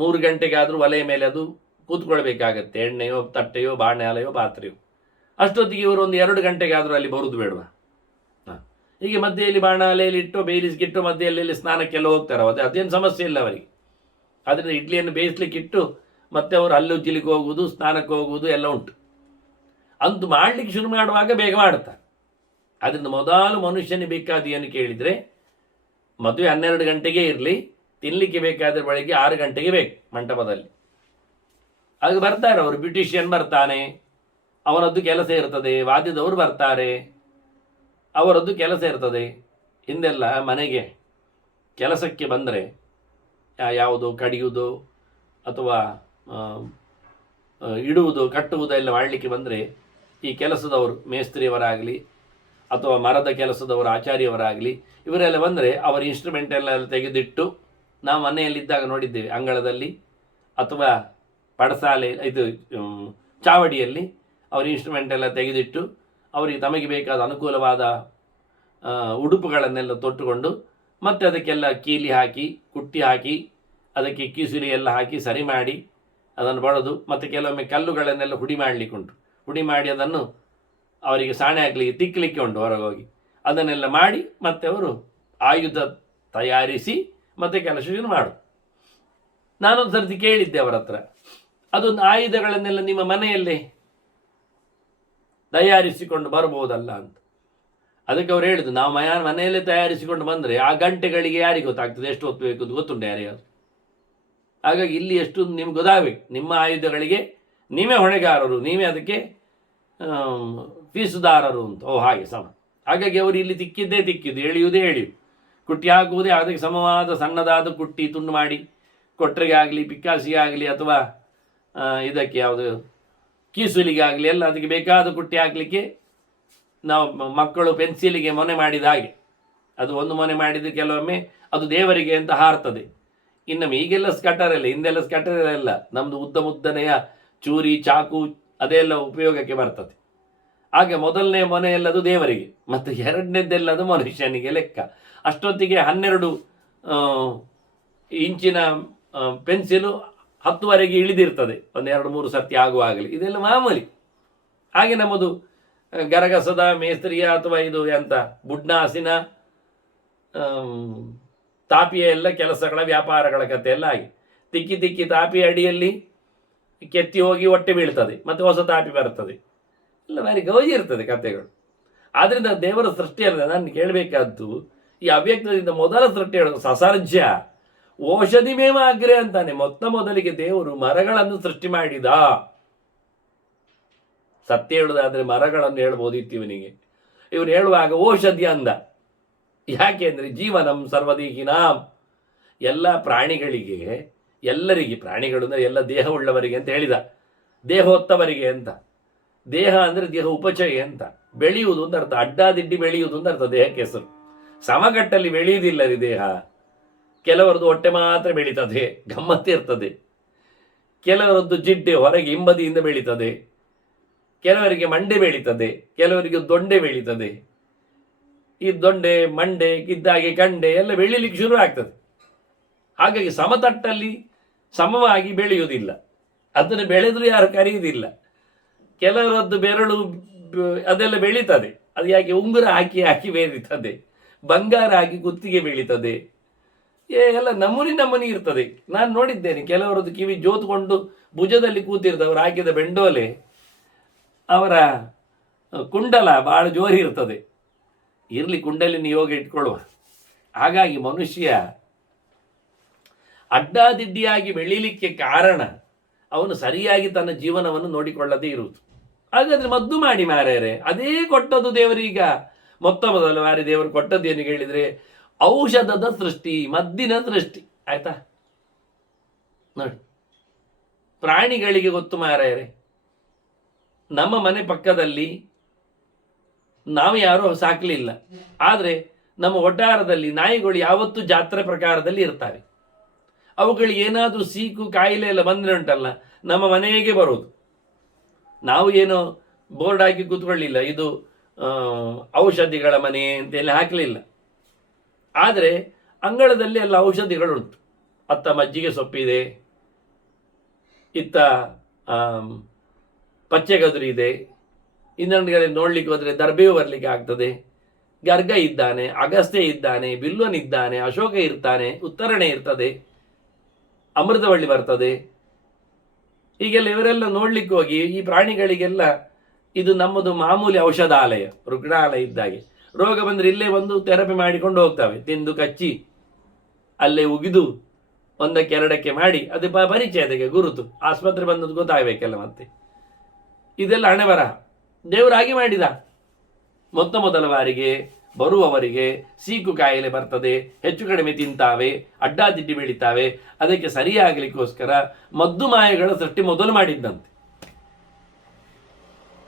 3 ಗಂಟೆಗಾದರೂ ಒಲೆಯ ಮೇಲೆ ಅದು ಕೂತ್ಕೊಳ್ಬೇಕಾಗತ್ತೆ. ಎಣ್ಣೆಯೋ ತಟ್ಟೆಯೋ ಬಾಣೆ ಪಾತ್ರೆಯೋ. ಅಷ್ಟೊತ್ತಿಗೆ ಇವರು ಒಂದು 2 ಗಂಟೆಗಾದರೂ ಅಲ್ಲಿ ಬರುವುದು ಬೇಡವಾ? ಹೀಗೆ ಮಧ್ಯೆಯಲ್ಲಿ ಬಾಣಲೆಯಲ್ಲಿ ಇಟ್ಟು ಬೇಯಿಸ್ಲಿಕ್ಕಿಟ್ಟು ಮಧ್ಯೆಯಲ್ಲಿ ಸ್ನಾನಕ್ಕೆಲ್ಲ ಹೋಗ್ತಾರೆ. ಅದೇನು ಸಮಸ್ಯೆ ಇಲ್ಲ ಅವರಿಗೆ. ಆದ್ದರಿಂದ ಇಡ್ಲಿಯನ್ನು ಬೇಯಿಸ್ಲಿಕ್ಕೆ ಇಟ್ಟು ಮತ್ತೆ ಅವರು ಹಲ್ಲುಜ್ಜಲಿಕ್ಕೆ ಹೋಗುವುದು, ಸ್ನಾನಕ್ಕೆ ಹೋಗುವುದು ಎಲ್ಲ ಉಂಟು. ಅಂತೂ ಮಾಡಲಿಕ್ಕೆ ಶುರು ಮಾಡುವಾಗ ಬೇಗ ಮಾಡುತ್ತಾರೆ. ಅದರಿಂದ ಮೊದಲು ಮನುಷ್ಯನಿಗೆ ಬೇಕಾದ ಏನು ಕೇಳಿದರೆ, ಮದುವೆ 12 ಗಂಟೆಗೆ ಇರಲಿ, ತಿನ್ನಲಿಕ್ಕೆ ಬೇಕಾದರೆ ಬೆಳಗ್ಗೆ 6 ಗಂಟೆಗೆ ಬೇಕು ಮಂಟಪದಲ್ಲಿ. ಆಗ ಬರ್ತಾರೆ ಅವರು, ಬ್ಯೂಟಿಷಿಯನ್ ಬರ್ತಾನೆ, ಅವನದ್ದು ಕೆಲಸ ಇರ್ತದೆ, ವಾದ್ಯದವರು ಬರ್ತಾರೆ, ಅವರದ್ದು ಕೆಲಸ ಇರ್ತದೆ. ಹಿಂದೆಲ್ಲ ಮನೆಗೆ ಕೆಲಸಕ್ಕೆ ಬಂದರೆ ಯಾವುದು ಕಡಿಯುವುದು ಅಥವಾ ಇಡುವುದು ಕಟ್ಟುವುದು ಎಲ್ಲ ಮಾಡಲಿಕ್ಕೆ ಬಂದರೆ ಈ ಕೆಲಸದವರು, ಮೇಸ್ತ್ರಿಯವರಾಗಲಿ ಅಥವಾ ಮರದ ಕೆಲಸದವರು, ಆಚಾರ್ಯವರಾಗಲಿ, ಇವರೆಲ್ಲ ಬಂದರೆ ಅವರ ಇನ್ಸ್ಟ್ರೂಮೆಂಟ್ ಎಲ್ಲ ತೆಗೆದಿಟ್ಟು, ನಾವು ಮನೆಯಲ್ಲಿದ್ದಾಗ ನೋಡಿದ್ದೇವೆ, ಅಂಗಳದಲ್ಲಿ ಅಥವಾ ಪಡಸಾಲೆ ಚಾವಡಿಯಲ್ಲಿ ಅವರ ಇನ್ಸ್ಟ್ರೂಮೆಂಟ್ ಎಲ್ಲ ತೆಗೆದಿಟ್ಟು ಅವರಿಗೆ ತಮಗೆ ಬೇಕಾದ ಅನುಕೂಲವಾದ ಉಡುಪುಗಳನ್ನೆಲ್ಲ ತೊಟ್ಟುಕೊಂಡು ಮತ್ತು ಅದಕ್ಕೆಲ್ಲ ಕೀಲಿ ಹಾಕಿ ಕುಟ್ಟಿ ಹಾಕಿ ಅದಕ್ಕೆ ಕೀಸುಲಿ ಎಲ್ಲ ಹಾಕಿ ಸರಿ ಮಾಡಿ ಅದನ್ನು ಬಡದು, ಮತ್ತು ಕೆಲವೊಮ್ಮೆ ಕಲ್ಲುಗಳನ್ನೆಲ್ಲ ಹುಡಿ ಮಾಡಲಿಕ್ಕುಂಟು. ಹುಡಿ ಮಾಡಿ ಅದನ್ನು ಅವರಿಗೆ ಸಾಣೆ ಹಾಕಲಿಕ್ಕೆ ತಿಕ್ಕಲಿಕ್ಕೆ ಉಂಟು ಹೊರಗೆ ಹೋಗಿ. ಅದನ್ನೆಲ್ಲ ಮಾಡಿ ಮತ್ತೆ ಅವರು ಆಯುಧ ತಯಾರಿಸಿ ಮತ್ತೆ ಕೆಲಸ ಶುರು ಮಾಡು. ನಾನೊಂದು ಸರ್ತಿ ಕೇಳಿದ್ದೆ ಅವರ ಹತ್ರ, ಅದೊಂದು ಆಯುಧಗಳನ್ನೆಲ್ಲ ನಿಮ್ಮ ಮನೆಯಲ್ಲೇ ತಯಾರಿಸಿಕೊಂಡು ಬರ್ಬೋದಲ್ಲ ಅಂತ. ಅದಕ್ಕೆ ಅವ್ರು ಹೇಳಿದ್ರು, ನಾವು ಮನೆಯಲ್ಲೇ ತಯಾರಿಸಿಕೊಂಡು ಬಂದರೆ ಆ ಗಂಟೆಗಳಿಗೆ ಯಾರಿಗೆ ಗೊತ್ತಾಗ್ತದೆ ಎಷ್ಟು ಹೊತ್ತು ಬೇಕು ಅಂತ ಗೊತ್ತುಂಟು ಯಾರ್ಯಾರು. ಹಾಗಾಗಿ ಇಲ್ಲಿ ಎಷ್ಟು ನಿಮ್ಗೆ ಗೊತ್ತಾಗಬೇಕು, ನಿಮ್ಮ ಆಯುಧಗಳಿಗೆ ನೀವೇ ಹೊಣೆಗಾರರು, ನೀವೇ ಅದಕ್ಕೆ ಫೀಸುದಾರರು ಅಂತ. ಹಾಗೆ ಸಮ. ಹಾಗಾಗಿ ಅವರು ಇಲ್ಲಿ ತಿಕ್ಕಿದ್ದು, ಎಳೆಯುವುದೇ ಕುಟ್ಟಿ ಹಾಕುವುದೇ ಅದಕ್ಕೆ ಸಮವಾದ ಸಣ್ಣದಾದ ಕುಟ್ಟಿ ತುಂಡು ಮಾಡಿ ಕೊಟ್ರೆಗೆ ಆಗಲಿ, ಪಿಕ್ಕಾಸಿಗೆ ಆಗಲಿ, ಅಥವಾ ಇದಕ್ಕೆ ಯಾವುದು ಕೀಸುಲಿಗೆ ಆಗಲಿ ಎಲ್ಲ ಅದಕ್ಕೆ ಬೇಕಾದ ಕುಟ್ಟಿ ಹಾಕಲಿಕ್ಕೆ ನಾವು ಮಕ್ಕಳು ಪೆನ್ಸಿಲಿಗೆ ಮೊನೆ ಮಾಡಿದ ಹಾಗೆ. ಅದು ಒಂದು ಮೊನೆ ಮಾಡಿದರೆ ಕೆಲವೊಮ್ಮೆ ಅದು ದೇವರಿಗೆ ಅಂತ ಹಾರ್ತದೆ. ಇನ್ನು ಈಗೆಲ್ಲ ಸ್ಕಟರ್ ಇಲ್ಲ, ಹಿಂದೆಲ್ಲ ಸ್ಕಟರ್ ಇಲ್ಲ, ನಮ್ಮದು ಉದ್ದನೆಯ ಚೂರಿ ಚಾಕು ಅದೆಲ್ಲ ಉಪಯೋಗಕ್ಕೆ ಬರ್ತದೆ. ಹಾಗೆ ಮೊದಲನೇ ಮೊನೆ ಎಲ್ಲದು ದೇವರಿಗೆ, ಮತ್ತು ಎರಡನೇದ್ದೆಲ್ಲದು ಮನುಷ್ಯನಿಗೆ ಲೆಕ್ಕ. ಅಷ್ಟೊತ್ತಿಗೆ 12 ಇಂಚಿನ ಪೆನ್ಸಿಲು 10ವರೆಗೆ ಇಳಿದಿರ್ತದೆ, ಒಂದು 2-3 ಸರ್ತಿ ಆಗುವಾಗಲಿ. ಇದೆಲ್ಲ ಮಾಮೂಲಿ. ಹಾಗೆ ನಮ್ಮದು ಗರಗಸದ ಮೇಸ್ತ್ರಿಯ ಅಥವಾ ಇದು ಎಂತ ಬುಡ್ನಾಸಿನ ತಾಪಿಯ ಎಲ್ಲ ಕೆಲಸಗಳ ವ್ಯಾಪಾರಗಳ ಕಥೆ ಎಲ್ಲ ಆಗಿ ತಿಕ್ಕಿ ತಾಪಿ ಅಡಿಯಲ್ಲಿ ಕೆತ್ತಿ ಹೋಗಿ ಹೊಟ್ಟೆ ಬೀಳ್ತದೆ, ಮತ್ತು ಹೊಸ ತಾಪಿ ಬರ್ತದೆ. ಎಲ್ಲ ಭಾರಿ ಗೌಜಿ ಇರ್ತದೆ ಕಥೆಗಳು. ಆದ್ದರಿಂದ ದೇವರ ಸೃಷ್ಟಿಯಲ್ಲ ನಾನು ಕೇಳಬೇಕಾದ್ದು, ಈ ಅವ್ಯಕ್ತದಿಂದ ಮೊದಲ ಸೃಷ್ಟಿ ಹೇಳೋದು ಸಸರ್ಜ ಔಷಧಿ ಮೇವ ಅಗ್ರೆ ಅಂತಾನೆ. ಮೊದಲಿಗೆ ದೇವರು ಮರಗಳನ್ನು ಸೃಷ್ಟಿ ಮಾಡಿದ. ಸತ್ಯ ಹೇಳುವುದಾದ್ರೆ ಮರಗಳನ್ನು ಹೇಳ್ಬೋದಿತ್ತು ಇವನಿಗೆ. ಇವನು ಹೇಳುವಾಗ ಔಷಧಿ ಅಂದ. ಯಾಕೆ ಅಂದರೆ ಜೀವನಂ ಸರ್ವದೇಹಿನಾಂ, ಎಲ್ಲ ಪ್ರಾಣಿಗಳಿಗೆ, ಎಲ್ಲರಿಗೆ, ಪ್ರಾಣಿಗಳು ಅಂದರೆ ಎಲ್ಲ ದೇಹವುಳ್ಳವರಿಗೆ ಅಂತ ಹೇಳಿದ, ದೇಹ ಹೊತ್ತವರಿಗೆ ಅಂತ. ದೇಹ ಅಂದರೆ ದೇಹ ಉಪಚಯ ಅಂತ. ಬೆಳೆಯುವುದು ಅಂತ ಅರ್ಥ, ಅಡ್ಡಾದಿಡ್ಡಿ ಬೆಳೆಯುವುದು ಅಂತ ಅರ್ಥ ದೇಹಕ್ಕೆ ಹೆಸರು. ಸಮಗಟ್ಟಲ್ಲಿ ಬೆಳೆಯುವುದಿಲ್ಲ ರೀ ದೇಹ. ಕೆಲವರದ್ದು ಹೊಟ್ಟೆ ಮಾತ್ರ ಬೆಳೀತದೆ, ಗಮ್ಮತ್ತಿರ್ತದೆ. ಕೆಲವರದ್ದು ಜಿಡ್ಡೆ ಹೊರಗೆ ಹಿಂಬದಿಯಿಂದ ಬೆಳೀತದೆ, ಕೆಲವರಿಗೆ ಮಂಡೆ ಬೆಳೀತದೆ, ಕೆಲವರಿಗೆ ದೊಂಡೆ ಬೆಳೀತದೆ. ಈ ದೊಂಡೆ ಮಂಡೆ ಕಿದ್ದಾಗೆ ಕಂಡೆ ಎಲ್ಲ ಬೆಳೀಲಿಕ್ಕೆ ಶುರು ಆಗ್ತದೆ. ಹಾಗಾಗಿ ಸಮತಟ್ಟಲ್ಲಿ ಸಮವಾಗಿ ಬೆಳೆಯುವುದಿಲ್ಲ, ಅದನ್ನು ಬೆಳೆದರೂ ಯಾರು ಕರೆಯುವುದಿಲ್ಲ. ಕೆಲವರದ್ದು ಬೆರಳು ಅದೆಲ್ಲ ಬೆಳೀತದೆ, ಅದು ಯಾಕೆ ಉಂಗುರ ಹಾಕಿ ಬೆಳೀತದೆ, ಬಂಗಾರ ಹಾಕಿ ಕುತ್ತಿಗೆ ಬೆಳೀತದೆ, ಎಲ್ಲ ನಮೂನಿ ಇರ್ತದೆ. ನಾನು ನೋಡಿದ್ದೇನೆ ಕೆಲವರದ್ದು ಕಿವಿ ಜೋತ್ಕೊಂಡು ಭುಜದಲ್ಲಿ ಕೂತಿರ್ತವ್ರು ಹಾಕಿದ ಬೆಂಡೋಲೆ, ಅವರ ಕುಂಡಲ ಭಾಳ ಜೋರಿ ಇರ್ತದೆ. ಇರಲಿ, ಕುಂಡಲಿನ ಯೋಗ ಇಟ್ಕೊಳ್ಳುವ. ಹಾಗಾಗಿ ಮನುಷ್ಯ ಅಡ್ಡಾದಿಡ್ಡಿಯಾಗಿ ಬೆಳೀಲಿಕ್ಕೆ ಕಾರಣ ಅವನು ಸರಿಯಾಗಿ ತನ್ನ ಜೀವನವನ್ನು ನೋಡಿಕೊಳ್ಳದೇ ಇರುವುದು. ಹಾಗಾದ್ರೆ ಮದ್ದು ಮಾಡಿ ಮಾರ್ಯಾರೆ, ಅದೇ ಕೊಟ್ಟದ್ದು ದೇವರೀಗ. ಮೊದಲ ಬಾರಿ ದೇವರು ಕೊಟ್ಟದ್ದು ಏನು ಹೇಳಿದರೆ ಔಷಧದ ಸೃಷ್ಟಿ, ಮದ್ದಿನ ಸೃಷ್ಟಿ. ಆಯ್ತಾ? ನೋಡಿ, ಪ್ರಾಣಿಗಳಿಗೆ ಗೊತ್ತು ಮಾರ್ಯಾರೆ. ನಮ್ಮ ಮನೆ ಪಕ್ಕದಲ್ಲಿ ನಾವು ಯಾರೂ ಸಾಕಲಿಲ್ಲ, ಆದರೆ ನಮ್ಮ ಒಡ್ಡಾರದಲ್ಲಿ ನಾಯಿಗಳು ಯಾವತ್ತೂ ಜಾತ್ರೆ ಪ್ರಕಾರದಲ್ಲಿ ಇರ್ತವೆ. ಅವುಗಳಿಗೆ ಏನಾದರೂ ಸೀಕು ಕಾಯಿಲೆ ಎಲ್ಲ ಬಂದರೆ ಉಂಟಲ್ಲ, ನಮ್ಮ ಮನೆಗೆ ಬರೋದು. ನಾವು ಏನೋ ಬೋರ್ಡ್ ಹಾಕಿ ಕೂತ್ಕೊಳ್ಳಿಲ್ಲ, ಇದು ಔಷಧಿಗಳ ಮನೆ ಅಂತೆಲ್ಲ ಹಾಕಲಿಲ್ಲ. ಆದರೆ ಅಂಗಳದಲ್ಲಿ ಎಲ್ಲ ಔಷಧಿಗಳುಂಟು. ಅತ್ತ ಮಜ್ಜಿಗೆ ಸೊಪ್ಪಿದೆ, ಇತ್ತ ಪಚ್ಚೆಗದುರು ಇದೆ, ಇನ್ನೊಂದು ನೋಡ್ಲಿಕ್ಕೆ ಹೋದರೆ ದರ್ಬೇವು ಬರಲಿಕ್ಕೆ ಆಗ್ತದೆ. ಗರ್ಗ ಇದ್ದಾನೆ, ಅಗಸ್ತ್ಯ ಇದ್ದಾನೆ, ಬಿಲ್ವನ್ ಇದ್ದಾನೆ, ಅಶೋಕ ಇರ್ತಾನೆ, ಉತ್ತರಣೆ ಇರ್ತದೆ, ಅಮೃತವಳ್ಳಿ ಬರ್ತದೆ. ಹೀಗೆಲ್ಲ ಇವರೆಲ್ಲ ನೋಡ್ಲಿಕ್ಕೆ ಹೋಗಿ ಈ ಪ್ರಾಣಿಗಳಿಗೆಲ್ಲ ಇದು ನಮ್ಮದು ಮಾಮೂಲಿ ಔಷಧಾಲಯ, ರುಗ್ಣಾಲಯ ಇದ್ದಾಗೆ. ರೋಗ ಬಂದರೆ ಇಲ್ಲೇ ಬಂದು ಥೆರಪಿ ಮಾಡಿಕೊಂಡು ಹೋಗ್ತವೆ. ತಿಂದು ಕಚ್ಚಿ ಅಲ್ಲೇ ಉಗಿದು ಒಂದಕ್ಕೆ ಎರಡಕ್ಕೆ ಮಾಡಿ ಅದು ಪರಿಚಯ, ಅದಕ್ಕೆ ಗುರುತು. ಆಸ್ಪತ್ರೆ ಬಂದದ್ದು ಗೊತ್ತಾಗಬೇಕಲ್ಲ. ಮತ್ತೆ ಇದೆಲ್ಲ ಹಣೆ ಬರಹ. ದೇವರಾಗಿ ಮಾಡಿದ. ಮೊದಲ ಬಾರಿಗೆ ಬರುವವರಿಗೆ ಸೀಕು ಕಾಯಿಲೆ ಬರ್ತದೆ, ಹೆಚ್ಚು ಕಡಿಮೆ ತಿಂತಾವೆ, ಅಡ್ಡಾದಿಡ್ಡಿ ಬೆಳೀತಾವೆ. ಅದಕ್ಕೆ ಸರಿಯಾಗಲಿಕ್ಕೋಸ್ಕರ ಮದ್ದು ಮಾಯಗಳ ಸೃಷ್ಟಿ ಮೊದಲು ಮಾಡಿದ್ದಂತೆ,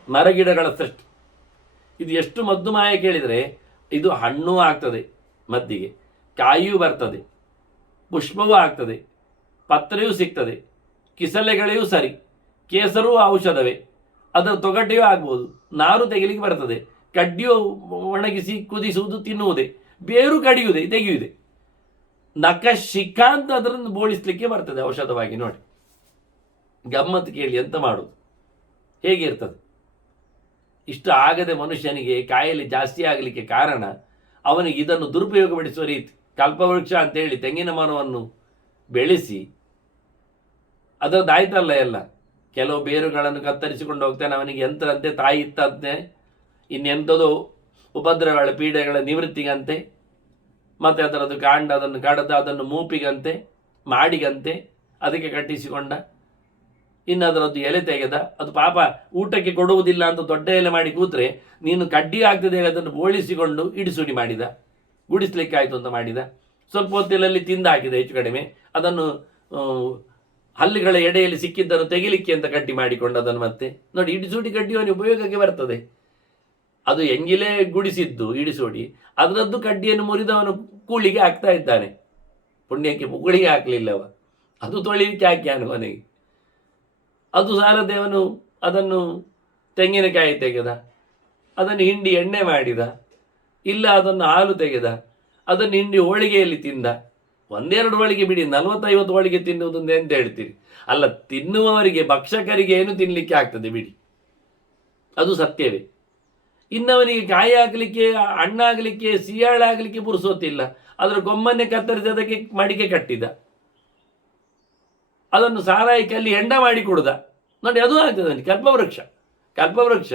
ಮರಗಿಡಗಳ ಸೃಷ್ಟಿ. ಇದು ಎಷ್ಟು ಮದ್ದು ಮಾಯ ಕೇಳಿದರೆ, ಇದು ಹಣ್ಣು ಆಗ್ತದೆ ಮದ್ದಿಗೆ, ಕಾಯಿಯೂ ಬರ್ತದೆ, ಪುಷ್ಪವೂ ಆಗ್ತದೆ, ಪತ್ರೆಯೂ ಸಿಗ್ತದೆ, ಕಿಸಲೆಗಳೆಯೂ ಸರಿ, ಕೇಸರೂ ಔಷಧವೇ, ಅದರ ತೊಗಟೆಯೂ ಆಗ್ಬೋದು, ನಾರು ತೆಗಿಲಿಕ್ಕೆ ಬರ್ತದೆ, ಕಡ್ಡಿಯು ಒಣಗಿಸಿ ಕುದಿಸುವುದು ತಿನ್ನುವುದೇ, ಬೇರು ಕಡಿಯುವುದೇ ತೆಗೆಯುವುದೇ. ನಖಶಿಖ ಅಂತ ಅದನ್ನು ಬೋಳಿಸ್ಲಿಕ್ಕೆ ಬರ್ತದೆ ಔಷಧವಾಗಿ. ನೋಡಿ ಗಮ್ಮತ್ತು ಕೇಳಿ, ಎಂತ ಮಾಡುದು, ಹೇಗಿರ್ತದೆ. ಇಷ್ಟು ಆಗದೆ ಮನುಷ್ಯನಿಗೆ ಕಾಯಿಲೆ ಜಾಸ್ತಿ ಆಗಲಿಕ್ಕೆ ಕಾರಣ ಅವನಿಗೆ ಇದನ್ನು ದುರುಪಯೋಗಪಡಿಸುವ ರೀತಿ. ಕಲ್ಪವೃಕ್ಷ ಅಂತೇಳಿ ತೆಂಗಿನ ಮರವನ್ನು ಬೆಳೆಸಿ ಅದರದ್ದಾಯ್ತಲ್ಲ ಎಲ್ಲ, ಕೆಲವು ಬೇರುಗಳನ್ನು ಕತ್ತರಿಸಿಕೊಂಡು ಹೋಗ್ತಾನೆ, ಅವನಿಗೆ ಯಂತ್ರಂತೆ, ತಾಯಿ ಇತ್ತಂತೆ, ಇನ್ನೆಂಥದೋ ಉಪದ್ರವಗಳ ಪೀಡೆಗಳ ನಿವೃತ್ತಿಗಂತೆ, ಮತ್ತು ಅದರದ್ದು ಕಾಂಡ ಅದನ್ನು ಕಡದ ಅದನ್ನು ಮೂಪಿಗಂತೆ ಮಾಡಿಗಂತೆ ಅದಕ್ಕೆ ಕಟ್ಟಿಸಿಕೊಂಡ, ಇನ್ನು ಅದರದ್ದು ಎಲೆ ತೆಗೆದ, ಅದು ಪಾಪ ಊಟಕ್ಕೆ ಕೊಡುವುದಿಲ್ಲ ಅಂತ ದೊಡ್ಡ ಎಲೆ ಮಾಡಿ ಕೂತ್ರೆ ನೀನು ಕಡ್ಡಿ ಆಗ್ತದೆ ಹೇಳಿ ಅದನ್ನು ಬೋಳಿಸಿಕೊಂಡು ಇಡಿಸುಡಿ ಮಾಡಿದ, ಗುಡಿಸ್ಲಿಕ್ಕೆ ಆಯಿತು ಅಂತ ಮಾಡಿದ. ಸ್ವಲ್ಪ ಹೊತ್ತಿನಲ್ಲಿ ತಿಂದು ಹಾಕಿದ ಹೆಚ್ಚು ಕಡಿಮೆ, ಅದನ್ನು ಹಲ್ಲಿಗಳ ಎಡೆಯಲ್ಲಿ ಸಿಕ್ಕಿದ್ದನ್ನು ತೆಗಿಲಿಕ್ಕೆ ಅಂತ ಕಡ್ಡಿ ಮಾಡಿಕೊಂಡು ಅದನ್ನು ಮತ್ತೆ ನೋಡಿ ಇಡಿಸುಡಿ ಕಡ್ಡಿ ಅವನಿಗೆ ಉಪಯೋಗಕ್ಕೆ ಬರ್ತದೆ. ಅದು ಎಂಗಿಲೇ ಗುಡಿಸಿದ್ದು ಇಡಿಸೋಡಿ, ಅದರದ್ದು ಕಡ್ಡಿಯನ್ನು ಮುರಿದವನು ಕೂಳಿಗೆ ಹಾಕ್ತಾ ಇದ್ದಾನೆ. ಪುಣ್ಯಕ್ಕೆ ಪುಗುಳಿಗೆ ಹಾಕಲಿಲ್ಲವ, ಅದು ತೊಳಿಲಿಕ್ಕೆ ಹಾಕಿ ಅವನಿಗೆ. ಅದು ಸಾಲದೆ ಅವನು ಅದನ್ನು ತೆಂಗಿನಕಾಯಿ ತೆಗೆದ, ಅದನ್ನು ಹಿಂಡಿ ಎಣ್ಣೆ ಮಾಡಿದ, ಇಲ್ಲ ಅದನ್ನು ಹಾಲು ತೆಗೆದ, ಅದನ್ನು ಹಿಂಡಿ ಹೋಳಿಗೆಯಲ್ಲಿ ತಿಂದ. ಒಂದೆರಡು ಹೋಳಿಗೆ ಬಿಡಿ, 40-50 ಹೋಳಿಗೆ ತಿನ್ನುವುದೊಂದು ಎಂತ ಹೇಳ್ತೀರಿ? ಅಲ್ಲ, ತಿನ್ನುವವರಿಗೆ ಭಕ್ಷಕರಿಗೆ ಏನು ತಿನ್ನಲಿಕ್ಕೆ ಆಗ್ತದೆ ಬಿಡಿ, ಅದು ಸತ್ಯವೇ. ಇನ್ನವನಿಗೆ ಕಾಯಿ ಆಗಲಿಕ್ಕೆ, ಹಣ್ಣಾಗಲಿಕ್ಕೆ, ಸಿಯಾಳಾಗಲಿಕ್ಕೆ ಪುರುಸೋತಿಲ್ಲ, ಅದರ ಗೊಮ್ಮನ್ನೇ ಕತ್ತರಿಸಿ ಅದಕ್ಕೆ ಮಡಿಕೆ ಕಟ್ಟಿದ, ಅದನ್ನು ಸಾರಾಯಿ ಕಲ್ಲಿ ಹೆಂಡ ಮಾಡಿ ಕೊಡುದ. ನೋಡಿ ಅದು ಆಗ್ತದೆ ಅವನಿಗೆ. ಕಲ್ಪವೃಕ್ಷ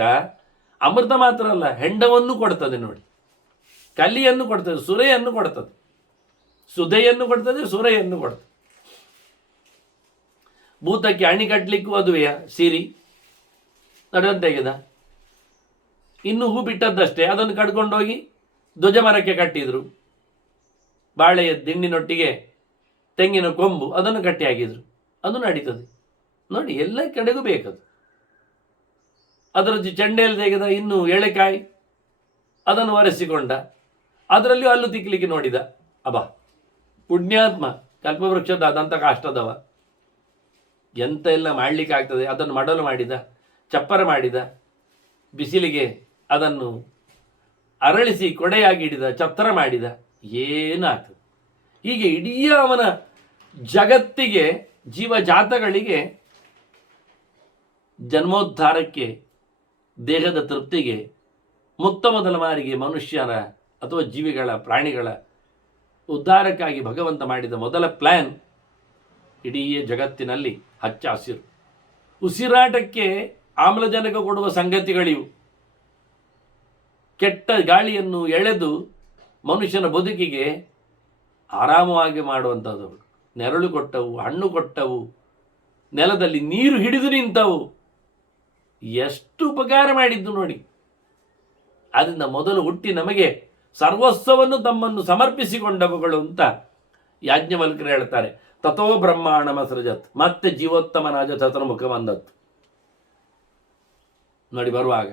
ಅಮೃತ ಮಾತ್ರ ಅಲ್ಲ, ಹೆಂಡವನ್ನು ಕೊಡ್ತದೆ. ನೋಡಿ, ಕಲ್ಲಿಯನ್ನು ಕೊಡ್ತದೆ, ಸುರೆಯನ್ನು ಕೊಡ್ತದೆ, ಸುಧೆಯನ್ನು ಕೊಡ್ತದೆ, ಸುರೆಯನ್ನು ಕೊಡ್ತದೆ. ಭೂತಕ್ಕೆ ಅಣಿ ಕಟ್ಟಲಿಕ್ಕೂ ಅದುವೆಯ ಸಿರಿ ನಡುವಂತ ತೆಗೆದ. ಇನ್ನು ಹೂ ಬಿಟ್ಟದ್ದಷ್ಟೇ, ಅದನ್ನು ಕಡ್ಕೊಂಡೋಗಿ ಧ್ವಜ ಮರಕ್ಕೆ ಕಟ್ಟಿದ್ರು. ಬಾಳೆಯ ದಿಂಡಿನೊಟ್ಟಿಗೆ ತೆಂಗಿನ ಕೊಂಬು ಅದನ್ನು ಕಟ್ಟಿ ಹಾಕಿದ್ರು, ಅದು ನಡೀತದೆ. ನೋಡಿ, ಎಲ್ಲ ಕಡೆಗೂ ಬೇಕದು. ಅದರ ಚೆಂಡೆಯಲ್ಲಿ ತೆಗೆದ ಇನ್ನು ಎಳೆಕಾಯಿ ಅದನ್ನು ಒರೆಸಿಕೊಂಡ, ಅದರಲ್ಲಿಯೂ ಹಲ್ಲು ತಿಕ್ಕಲಿಕ್ಕೆ ನೋಡಿದ. ಅಬ್ಬಾ, ಪುಣ್ಯಾತ್ಮ ಕಲ್ಪವೃಕ್ಷದ ಅದಂತ ಕಾಷ್ಟದವ, ಎಂತ ಎಲ್ಲ ಮಾಡಲಿಕ್ಕೆ ಆಗ್ತದೆ. ಅದನ್ನು ಮಡಲು ಮಾಡಿದ, ಚಪ್ಪರ ಮಾಡಿದ, ಬಿಸಿಲಿಗೆ ಅದನ್ನು ಅರಳಿಸಿ ಕೊಡೆಯಾಗಿ ಹಿಡಿದ, ಛತ್ರ ಮಾಡಿದ, ಏನಾಗ್ತದೆ. ಹೀಗೆ ಇಡೀ ಅವನ ಜಗತ್ತಿಗೆ, ಜೀವಜಾತಗಳಿಗೆ, ಜನ್ಮೋದ್ಧಾರಕ್ಕೆ, ದೇಹದ ತೃಪ್ತಿಗೆ, ಮೊದಲ ಬಾರಿಗೆ ಮನುಷ್ಯರ ಅಥವಾ ಜೀವಿಗಳ, ಪ್ರಾಣಿಗಳ ಉದ್ಧಾರಕ್ಕಾಗಿ ಭಗವಂತ ಮಾಡಿದ ಮೊದಲ ಪ್ಲ್ಯಾನ್ ಇಡೀ ಜಗತ್ತಿನಲ್ಲಿ ಹಚ್ಚ ಹಸಿರು. ಉಸಿರಾಟಕ್ಕೆ ಆಮ್ಲಜನಕ ಕೊಡುವ ಸಂಗತಿಗಳಿವು. ಕೆಟ್ಟ ಗಾಳಿಯನ್ನು ಎಳೆದು ಮನುಷ್ಯನ ಬದುಕಿಗೆ ಆರಾಮವಾಗಿ ಮಾಡುವಂಥದ್ದು. ನೆರಳು ಕೊಟ್ಟವು, ಹಣ್ಣು ಕೊಟ್ಟವು, ನೆಲದಲ್ಲಿ ನೀರು ಹಿಡಿದು ನಿಂತವು, ಎಷ್ಟು ಉಪಕಾರ ಮಾಡಿದ್ದು ನೋಡಿ. ಆದ್ದರಿಂದ ಮೊದಲು ಹುಟ್ಟಿ ನಮಗೆ ಸರ್ವಸ್ವವನ್ನು ತಮ್ಮನ್ನು ಸಮರ್ಪಿಸಿಕೊಂಡವುಗಳು ಅಂತ ಯಾಜ್ಞವಲ್ಕ್ಯರು ಹೇಳ್ತಾರೆ. ತಥೋ ಬ್ರಹ್ಮಾಂಡಮ ಸೃಜತ್, ಮತ್ತೆ ಜೀವೋತ್ತಮನಾಜ ಚತುರ್ಮುಖ ಬಂದತ್ತು. ನೋಡಿ ಬರುವಾಗ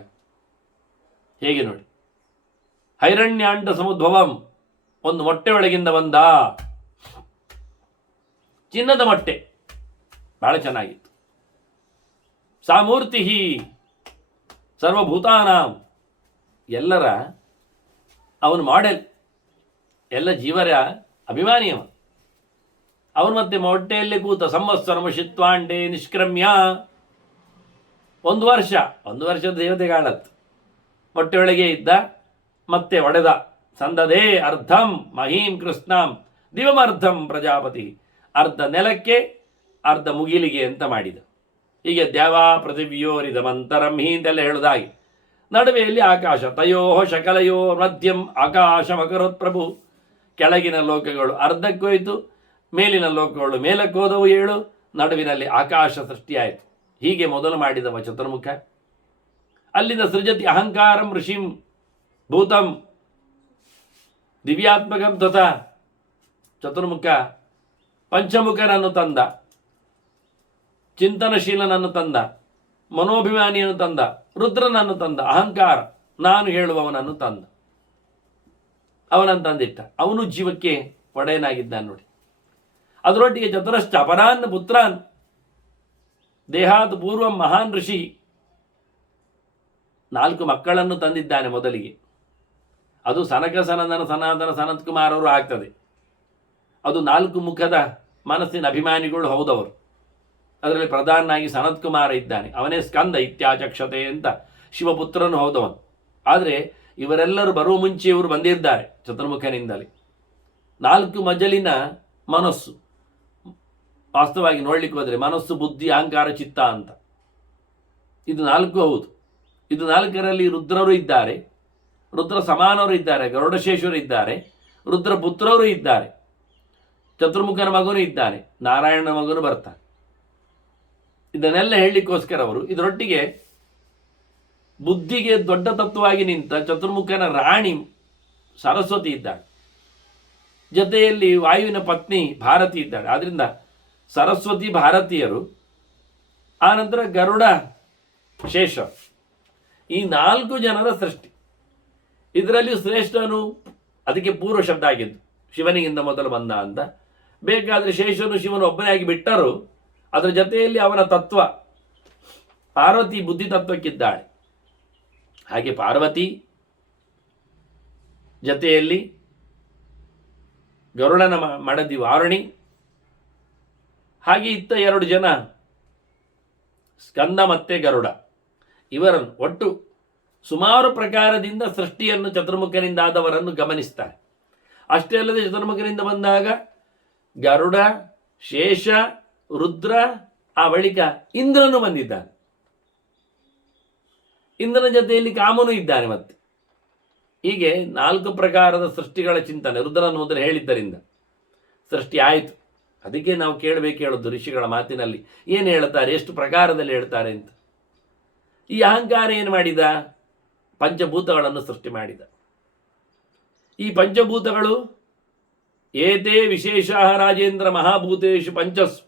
ಹೇಗೆ ನೋಡಿ, ಹೈರಣ್ಯಾಂಡ ಸಮುದ್ಭವಂ, ಒಂದು ಮೊಟ್ಟೆ ಒಳಗಿಂದ ಬಂದ, ಚಿನ್ನದ ಮೊಟ್ಟೆ, ಬಹಳ ಚೆನ್ನಾಗಿತ್ತು. ಸಾಮೂರ್ತಿ ಸರ್ವಭೂತಾನಾಂ, ಎಲ್ಲರ ಅವನು ಮಾಡೆಲ್, ಎಲ್ಲ ಜೀವರ ಅಭಿಮಾನಿಯವ. ಅವನು ಮತ್ತೆ ಮೊಟ್ಟೆಯಲ್ಲಿ ಕೂತ, ಸಂವತ್ಸರಮ ಶಿತ್ವಾಂಡೆ ನಿಷ್ಕ್ರಮ್ಯ, ಒಂದು ವರ್ಷದ ದೇವತೆಗಾಳತ್ತು ಮೊಟ್ಟೆಯೊಳಗೆ ಇದ್ದ, ಮತ್ತೆ ಒಡೆದ. ಸಂದದೇ ಅರ್ಧಂ ಮಹೀಂ ಕೃಷ್ಣಾಂ ದಿವಮರ್ಧಂ ಪ್ರಜಾಪತಿ, ಅರ್ಧ ನೆಲಕ್ಕೆ ಅರ್ಧ ಮುಗಿಲಿಗೆ ಅಂತ ಮಾಡಿದ. ಹೀಗೆ ದ್ಯಾವಾ ಪೃಥಿವ್ಯೋರಿದಮಂತರಂ ಹೀ ಅಂತೆಲ್ಲ ಹೇಳುದಾಗಿ, ನಡುವೆಯಲ್ಲಿ ಆಕಾಶ, ತಯೋ ಶಕಲಯೋ ಮಧ್ಯಂ ಆಕಾಶಮಕರೋತ್ ಪ್ರಭು. ಕೆಳಗಿನ ಲೋಕಗಳು ಅರ್ಧಕ್ಕೋಯ್ತು, ಮೇಲಿನ ಲೋಕಗಳು ಮೇಲಕ್ಕೋದವು 7, ನಡುವಿನಲ್ಲಿ ಆಕಾಶ ಸೃಷ್ಟಿಯಾಯಿತು. ಹೀಗೆ ಮೊದಲು ಮಾಡಿದವ ಚತುರ್ಮುಖ. ಅಲ್ಲಿಂದ ಸೃಜತಿ ಅಹಂಕಾರಂ ಋಷಿಂ ಭೂತಂ ದಿವ್ಯಾತ್ಮಕಂ ತಥಾ, ಚತುರ್ಮುಖ ಪಂಚಮುಖನನ್ನು ತಂದ, ಚಿಂತನಶೀಲನನ್ನು ತಂದ, ಮನೋಭಿಮಾನಿಯನ್ನು ತಂದ, ರುದ್ರನನ್ನು ತಂದ, ಅಹಂಕಾರ ನಾನು ಹೇಳುವವನನ್ನು ತಂದ, ಅವನನ್ನು ತಂದಿಟ್ಟ. ಅವನು ಜೀವಕ್ಕೆ ಒಡೆಯನಾಗಿದ್ದಾನೆ ನೋಡಿ. ಅದರೊಟ್ಟಿಗೆ ಚತುರಶ್ಚ ಅಪರಾನ್ ಪುತ್ರಾನ್ ದೇಹಾತ್ ಪೂರ್ವ ಮಹಾನ್ ಋಷಿ, 4 ಮಕ್ಕಳನ್ನು ತಂದಿದ್ದಾನೆ ಮೊದಲಿಗೆ. ಅದು ಸನಕ ಸನಂದನ ಸನಾತನ ಸನತ್ ಕುಮಾರ್ ಅವರು ಆಗ್ತದೆ. ಅದು 4 ಮುಖದ ಮನಸ್ಸಿನ ಅಭಿಮಾನಿಗಳು ಹೌದವರು. ಅದರಲ್ಲಿ ಪ್ರಧಾನನಾಗಿ ಸನತ್ ಕುಮಾರ ಇದ್ದಾನೆ, ಅವನೇ ಸ್ಕಂದ ಇತ್ಯಾಚಕ್ಷತೆ ಅಂತ ಶಿವಪುತ್ರನು ಹೌದವನು. ಆದರೆ ಇವರೆಲ್ಲರೂ ಬರುವ ಮುಂಚೆ ಇವರು ಬಂದಿದ್ದಾರೆ ಚತುರ್ಮುಖನಿಂದಲೇ. 4 ಮಜಲಿನ ಮನಸ್ಸು, ವಾಸ್ತವವಾಗಿ ನೋಡ್ಲಿಕ್ಕೆ ಹೋದರೆ ಮನಸ್ಸು, ಬುದ್ಧಿ, ಅಹಂಕಾರ, ಚಿತ್ತ ಅಂತ ಇದು 4 ಹೌದು. ಇದು 4ರಲ್ಲಿ ರುದ್ರರು ಇದ್ದಾರೆ, ರುದ್ರ ಸಮಾನವರು ಇದ್ದಾರೆ, ಗರುಡಶೇಷರು ಇದ್ದಾರೆ, ರುದ್ರ ಪುತ್ರರು ಇದ್ದಾರೆ, ಚತುರ್ಮುಖನ ಮಗನು ಇದ್ದಾನೆ, ನಾರಾಯಣನ ಮಗನು ಬರ್ತಾನೆ. ಇದನ್ನೆಲ್ಲ ಹೇಳಲಿಕ್ಕೋಸ್ಕರ ಅವರು ಇದರೊಟ್ಟಿಗೆ ಬುದ್ಧಿಗೆ ದೊಡ್ಡ ತತ್ವವಾಗಿ ನಿಂತ ಚತುರ್ಮುಖನ ರಾಣಿ ಸರಸ್ವತಿ ಇದ್ದಾಳೆ, ಜೊತೆಯಲ್ಲಿ ವಾಯುವಿನ ಪತ್ನಿ ಭಾರತಿ ಇದ್ದಾಳೆ. ಆದ್ರಿಂದ ಸರಸ್ವತಿ ಭಾರತೀಯರು, ಆನಂತರ ಗರುಡ ಶೇಷ, ಈ 4 ಜನರ ಸೃಷ್ಟಿ. ಇದರಲ್ಲಿ ಶ್ರೇಷ್ಠನು ಅದಕ್ಕೆ ಪೂರ್ವ ಶಬ್ದ ಆಗಿದ್ದು, ಶಿವನಿಗಿಂತ ಮೊದಲು ಬಂದ ಅಂತ. ಬೇಕಾದರೆ ಶೇಷನು ಶಿವನು ಒಬ್ಬನೇ ಆಗಿ ಬಿಟ್ಟರು, ಅದರ ಜೊತೆಯಲ್ಲಿ ಅವನ ತತ್ವ ಪಾರ್ವತಿ ಬುದ್ಧಿ ತತ್ವಕ್ಕಿದ್ದಾಳೆ. ಹಾಗೆ ಪಾರ್ವತಿ ಜೊತೆಯಲ್ಲಿ ಗರುಡನ ಮಡದಿ ವಾರುಣಿ, ಹಾಗೆ ಇತ್ತ 2 ಜನ ಸ್ಕಂದ ಮತ್ತೆ ಗರುಡ. ಇವರನ್ನು ಒಟ್ಟು ಸುಮಾರು ಪ್ರಕಾರದಿಂದ ಸೃಷ್ಟಿಯನ್ನು ಚತುರ್ಮುಖನಿಂದ ಆದವರನ್ನು ಗಮನಿಸ್ತಾರೆ. ಅಷ್ಟೇ ಅಲ್ಲದೆ ಚತುರ್ಮುಖನಿಂದ ಬಂದಾಗ ಗರುಡ, ಶೇಷ, ರುದ್ರ, ಆ ಬಳಿಕ ಇಂದ್ರನು ಬಂದಿದ್ದಾನೆ. ಇಂದ್ರನ ಜೊತೆಯಲ್ಲಿ ಕಾಮನು ಇದ್ದಾನೆ. ಮತ್ತೆ ಹೀಗೆ 4 ಪ್ರಕಾರದ ಸೃಷ್ಟಿಗಳ ಚಿಂತನೆ ರುದ್ರನು ಮೊದಲು ಹೇಳಿದ್ದರಿಂದ ಸೃಷ್ಟಿ ಆಯಿತು. ಅದಕ್ಕೆ ನಾವು ಕೇಳೋದು ಋಷಿಗಳ ಮಾತಿನಲ್ಲಿ ಏನು ಹೇಳ್ತಾರೆ, ಎಷ್ಟು ಪ್ರಕಾರದಲ್ಲಿ ಹೇಳ್ತಾರೆ ಅಂತ. ಈ ಅಹಂಕಾರ ಏನು ಮಾಡಿದ, ಪಂಚಭೂತಗಳನ್ನು ಸೃಷ್ಟಿ ಮಾಡಿದ. ಈ ಪಂಚಭೂತಗಳು ಏತೇ ವಿಶೇಷ ರಾಜೇಂದ್ರ ಮಹಾಭೂತೇಶು ಪಂಚಸ್ಸು,